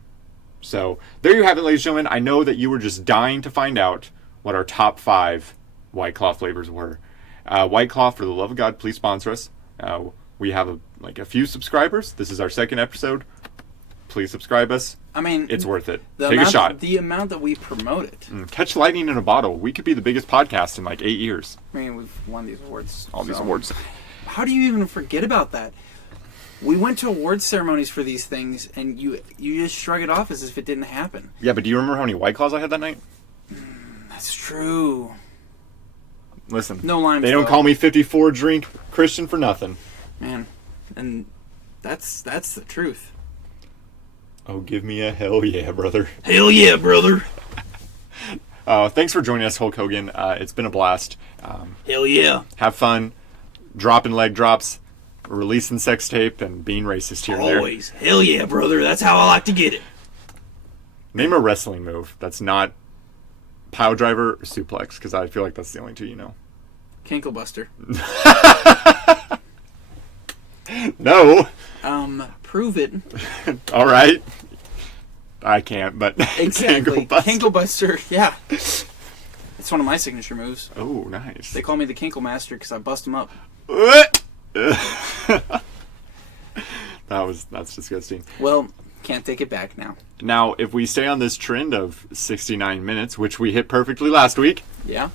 So there you have it, ladies and gentlemen. I know that you were just dying to find out what our top 5 White Claw flavors were. White Claw, for the love of God, please sponsor us. We have a few subscribers. This is our 2nd episode. Please subscribe us. I mean, It's worth it. the Take amount, a shot. The amount that we promote it. Catch lightning in a bottle. We could be the biggest podcast in 8 years. I mean, we've won these awards. All these so- awards. How do you even forget about that? We went to awards ceremonies for these things, and you just shrug it off as if it didn't happen. Yeah, but do you remember how many White Claws I had that night? That's true. Listen, No limes, they don't though. call me 54 drink Christian for nothing. Man, and that's the truth. Oh, give me a hell yeah, brother. Hell yeah, brother. Thanks for joining us, Hulk Hogan. It's been a blast. Hell yeah. Have fun, dropping leg drops, releasing sex tape, and being racist here and there. Always. Hell yeah, brother. That's how I like to get it. Name a wrestling move that's not pile driver or suplex, because I feel like that's the only 2 you know. Kinklebuster. No. Prove it. All right. I can't, but Exactly. Kinklebuster. Kinklebuster. Yeah. It's one of my signature moves. Oh, nice. They call me the Kinkle Master because I bust them up. That's disgusting. Well, can't take it back now. Now, if we stay on this trend of 69 minutes, which we hit perfectly last week, Yeah.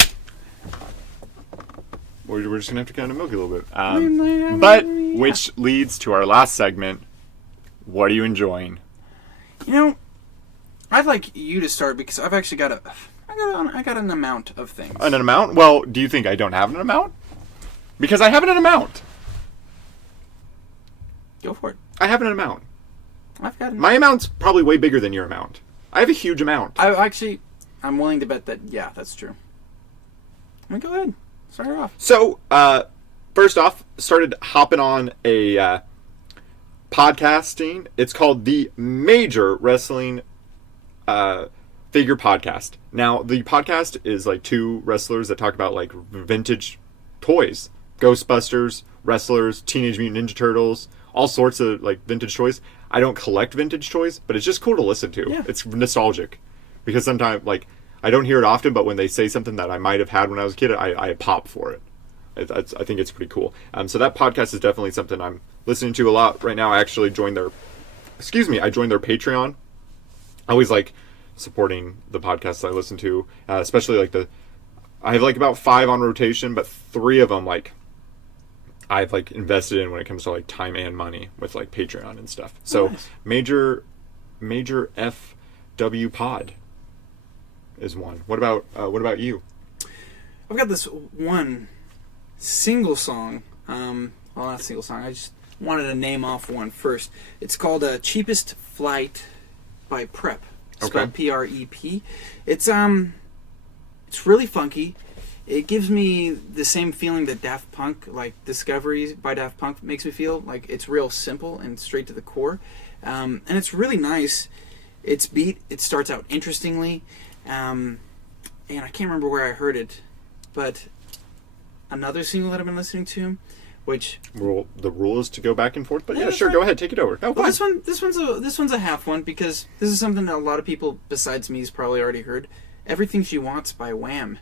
we're just gonna have to kind of milk it a little bit. But which leads to our last segment. What are you enjoying? You know, I'd like you to start because I've actually got I got an amount of things. An amount? Well, do you think I don't have an amount? Because I have an amount. Go for it. I have an amount. I've got My amount's probably way bigger than your amount. I have a huge amount. I'm willing to bet that, yeah, that's true. I mean, go ahead. Start her off. So, first off, started hopping on a podcasting. It's called the Major Wrestling Figure Podcast. Now, the podcast is like 2 wrestlers that talk about like vintage toys, Ghostbusters, wrestlers, Teenage Mutant Ninja Turtles, all sorts of like vintage toys. I don't collect vintage toys, but it's just cool to listen to. Yeah. It's nostalgic because sometimes like I don't hear it often, but when they say something that I might have had when I was a kid, I pop for it. I think it's pretty cool. So that podcast is definitely something I'm listening to a lot right now. I actually joined their Patreon. I always like supporting the podcasts I listen to, especially like I have like about 5 on rotation, but 3 of them like I've like invested in when it comes to like time and money with like Patreon and stuff. So Nice. major FW Pod is one. What about you? I've got this one single song. Well, not single song. I just wanted to name off one first. It's called "Cheapest Flight" by Prep. Spelled P-R-E-P. It's really funky. It gives me the same feeling that Daft Punk, like Discovery by Daft Punk, makes me feel. Like it's real simple and straight to the core, and it's really nice. It's beat. It starts out interestingly, and I can't remember where I heard it, but another single that I've been listening to, which The rule is to go back and forth, but Yeah, yeah, that's sure, fine. go ahead, take it over. Oh, well, fine. this one's a half one because this is something that a lot of people besides me's probably already heard. "Everything She Wants" by Wham.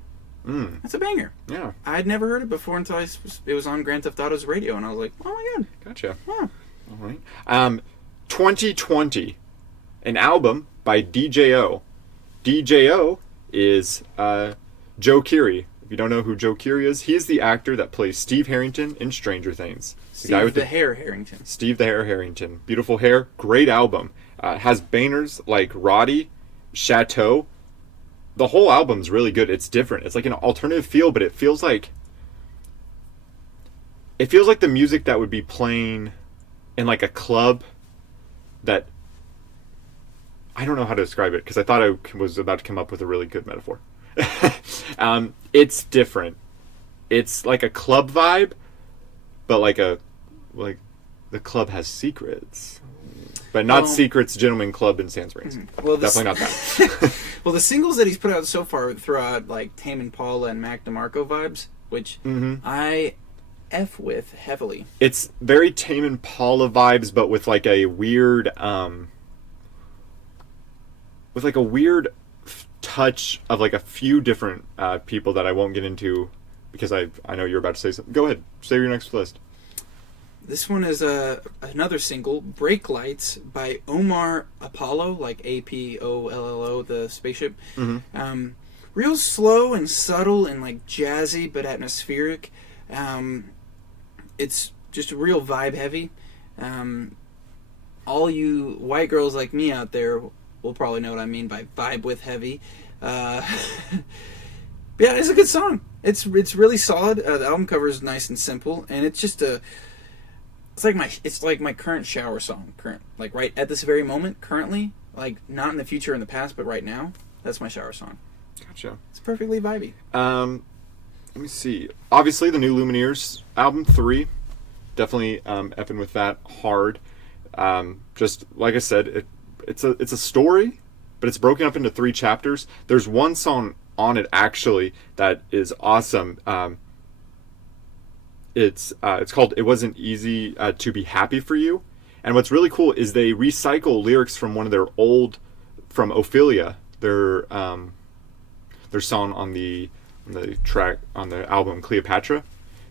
That's a banger. Yeah, I'd never heard it before until it was on Grand Theft Auto's radio, and I was like, oh my god. gotcha. Wow. All right. 2020, an album by DJO. DJO is Joe Keery. If you don't know who Joe Keery is, he is the actor that plays Steve Harrington in Stranger Things. Steve the Hair Harrington. Steve the Hair Harrington. Beautiful hair, great album. Has bangers like Roddy, Chateau. The whole album's really good. It's different. It's like an alternative feel, but it feels like the music that would be playing in like a club that I don't know how to describe it because I thought I was about to come up with a really good metaphor. It's different. It's like a club vibe, but like the club has secrets. But not Well- Secrets Gentlemen Club in Sand Springs. Well, Definitely not that. Well, the singles that he's put out so far throw out like Tame Impala and Mac DeMarco vibes, which I F with heavily. It's very Tame Impala vibes, but with like a weird, touch of like a few different people that I won't get into because I know you're about to say something. Go ahead, say your next list. This one is another single, "Brake Lights" by Omar Apollo, like Apollo, the spaceship. Real slow and subtle and like jazzy but atmospheric. It's just real vibe heavy. All you white girls like me out there will probably know what I mean by vibe with heavy. Yeah, it's a good song. It's really solid. The album cover is nice and simple, and it's just it's like my current shower song. Like right at this very moment, currently, like not in the future or in the past, but right now, that's my shower song. Gotcha. It's perfectly vibey. Let me see. Obviously, the new Lumineers album 3, definitely effing with that hard. Just like I said, it's a story, but it's broken up into 3 chapters. There's one song on it actually that is awesome. It's called "It Wasn't Easy to Be Happy for You," and what's really cool is they recycle lyrics from one of their from Ophelia, their song on the track on the album Cleopatra.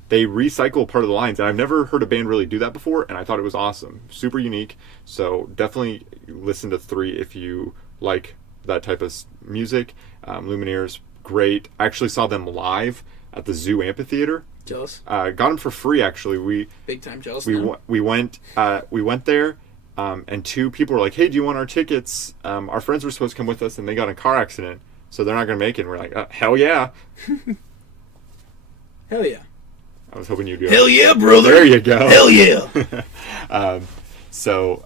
They recycle part of the lines, and I've never heard a band really do that before, and I thought it was awesome, super unique. So definitely listen to 3 if you like that type of music. Lumineers, great. I actually saw them live at the Zoo Amphitheater. Jealous. Got them for free actually. Big time jealous. We now. went there, and 2 people were like, "Hey, do you want our tickets?" Our friends were supposed to come with us, and they got in a car accident, so they're not going to make it. And we're like, "Hell yeah!" Hell yeah. I was hoping you'd be Hell like, yeah, brother. there you go. Hell yeah. So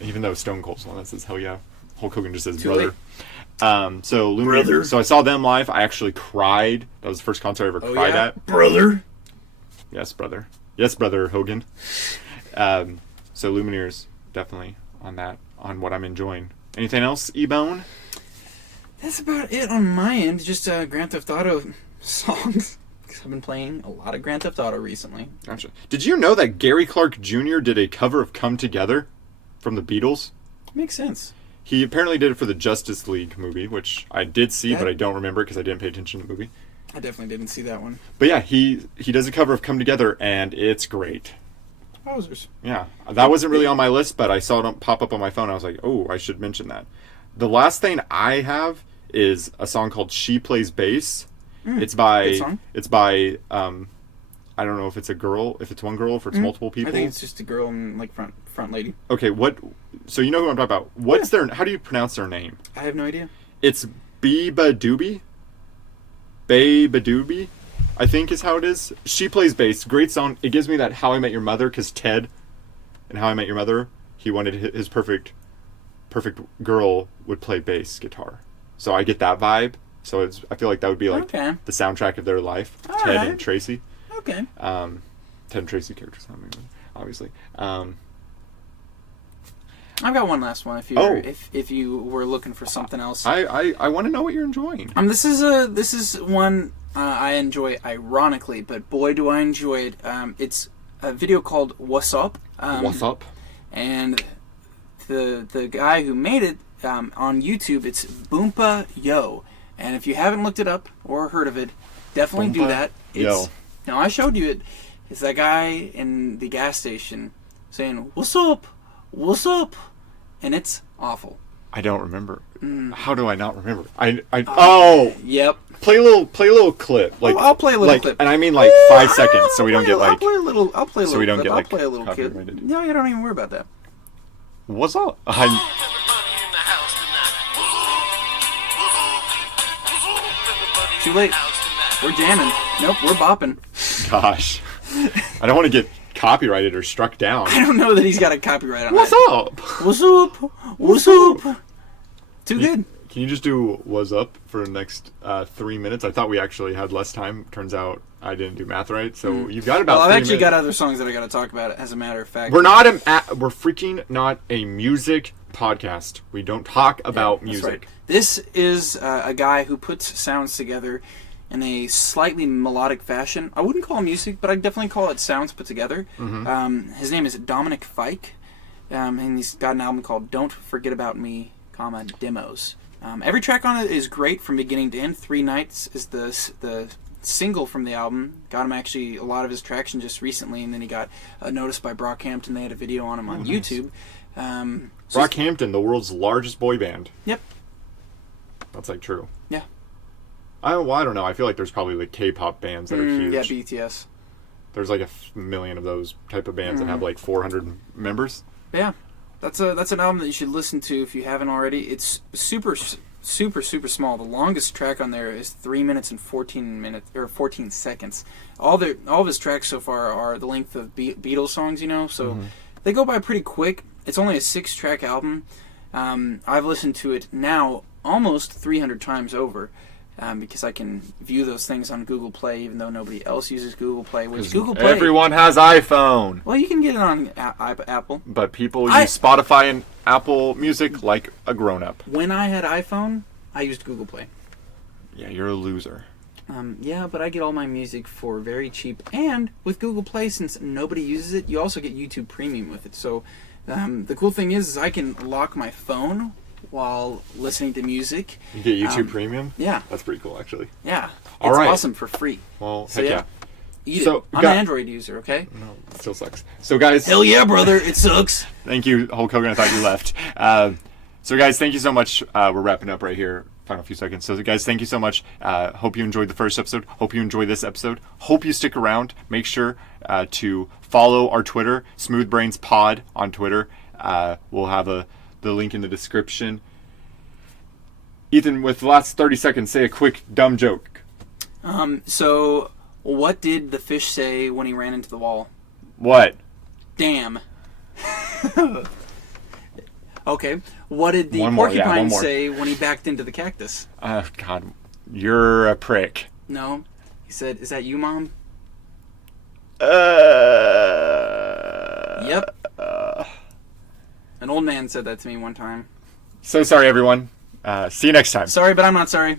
even though Stone Cold's the one that says "Hell yeah," Hulk Hogan just says Too "brother." So Lumineers. Brother. So I saw them live. I actually cried. That was the first concert I ever cried at. Brother. Yes, brother. Yes, brother Hogan. So Lumineers, definitely on what I'm enjoying. Anything else, E-Bone? That's about it on my end. Just Grand Theft Auto songs. 'Cause I've been playing a lot of Grand Theft Auto recently. Gotcha. Did you know that Gary Clark Jr. did a cover of "Come Together" from the Beatles? Makes sense. He apparently did it for the Justice League movie, which I did see, That- but I don't remember because I didn't pay attention to the movie. I definitely didn't see that one. But yeah, he does a cover of Come Together, and it's great. Wowzers. Yeah, that wasn't really on my list, but I saw it pop up on my phone. I was like, oh, I should mention that. The last thing I have is a song called "She Plays Bass." It's by good song. I don't know if it's a girl, if it's one girl, if it's multiple people. I think it's just a girl and like front lady. Okay, what? So you know who I'm talking about? What's their? How do you pronounce their name? I have no idea. It's Biba Doobie. Babe Doobie, I think is how it is. She plays bass. Great song. It gives me that How I Met Your Mother, because Ted in How I Met Your Mother, he wanted his perfect girl would play bass guitar. So I get that vibe. So I feel like that would be like Okay. the soundtrack of their life. All Ted right. and Tracy. Okay. Ted and Tracy characters, obviously. I've got one last one. If you were looking for something else, I want to know what you're enjoying. this is one I enjoy ironically, but boy do I enjoy it. It's a video called "What's Up." What's up? And the guy who made it on YouTube, it's Boompa Yo. And if you haven't looked it up or heard of it, definitely do Boompa that. Yo. Now I showed you it. It's that guy in the gas station saying "What's up? What's up?" And it's awful. I don't remember. Mm. How do I not remember? Oh, Yep. play a little clip. Like I'll play a little like, clip. and I mean like 5 seconds, so we don't get like. I'll play a little. I'll play a so little. we don't clip. get, I'll like, play a little kid. copyrighted. No, you don't even worry about that. What's up? Too late. We're jamming. Nope, we're bopping. Gosh, I don't want to get copyrighted or struck down. I don't know that he's got a copyright on What's that. up? What's up? What's up? Too good. Can you just do "What's up" for the next 3 minutes? I thought we actually had less time. Turns out I didn't do math right. So you've got about. Well, I've 3 actually minutes. got other songs that I got to talk about. As a matter of fact, We're freaking not a music podcast. We don't talk about That's music. right. This is a guy who puts sounds together in a slightly melodic fashion. I wouldn't call it music, but I'd definitely call it sounds put together. His name is Dominic Fike, and he's got an album called "Don't Forget About Me, Demos." Every track on it is great from beginning to end. Three Nights is the single from the album. Got him actually a lot of his traction just recently, and then he got noticed by Brockhampton. They had a video on him on YouTube. Brockhampton, the world's largest boy band. Yep. That's like true. Yeah. I don't know. I feel like there's probably like K-pop bands that are huge. Yeah, BTS. There's like a million of those type of bands that have like 400 members. Yeah, that's an album that you should listen to if you haven't already. It's super small. The longest track on there is 3 minutes and 14 seconds. All of his tracks so far are the length of Beatles songs, so they go by pretty quick. It's only a 6-track album. I've listened to it now almost 300 times over. Because I can view those things on Google Play, even though nobody else uses Google Play. Which Google Play, Everyone has iPhone. well, you can get it on Apple. But people use Spotify and Apple Music like a grown-up. When I had iPhone, I used Google Play. Yeah, you're a loser. Yeah, but I get all my music for very cheap. And with Google Play, since nobody uses it, you also get YouTube Premium with it. So the cool thing is I can lock my phone while listening to music. You get YouTube Premium? Yeah. That's pretty cool, actually. Yeah. All it's right. awesome for free. Well, So, heck yeah. yeah. Eat So, it. I'm an Android user, okay? No, it still sucks. So, guys... Hell yeah, brother. It sucks. Thank you, Hulk Hogan. I thought you left. So, guys, thank you so much. We're wrapping up right here. Final few seconds. So, guys, thank you so much. Hope you enjoyed the first episode. Hope you enjoyed this episode. Hope you stick around. Make sure to follow our Twitter, Smooth Brains Pod on Twitter. We'll have the link in the description. Ethan, with the last 30 seconds, say a quick dumb joke. So, what did the fish say when he ran into the wall? What? Damn. Okay. What did the One more, porcupine one more. say when he backed into the cactus? God, you're a prick. No. He said, "Is that you, Mom?" Yep. An old man said that to me one time. So sorry, everyone. See you next time. Sorry, but I'm not sorry.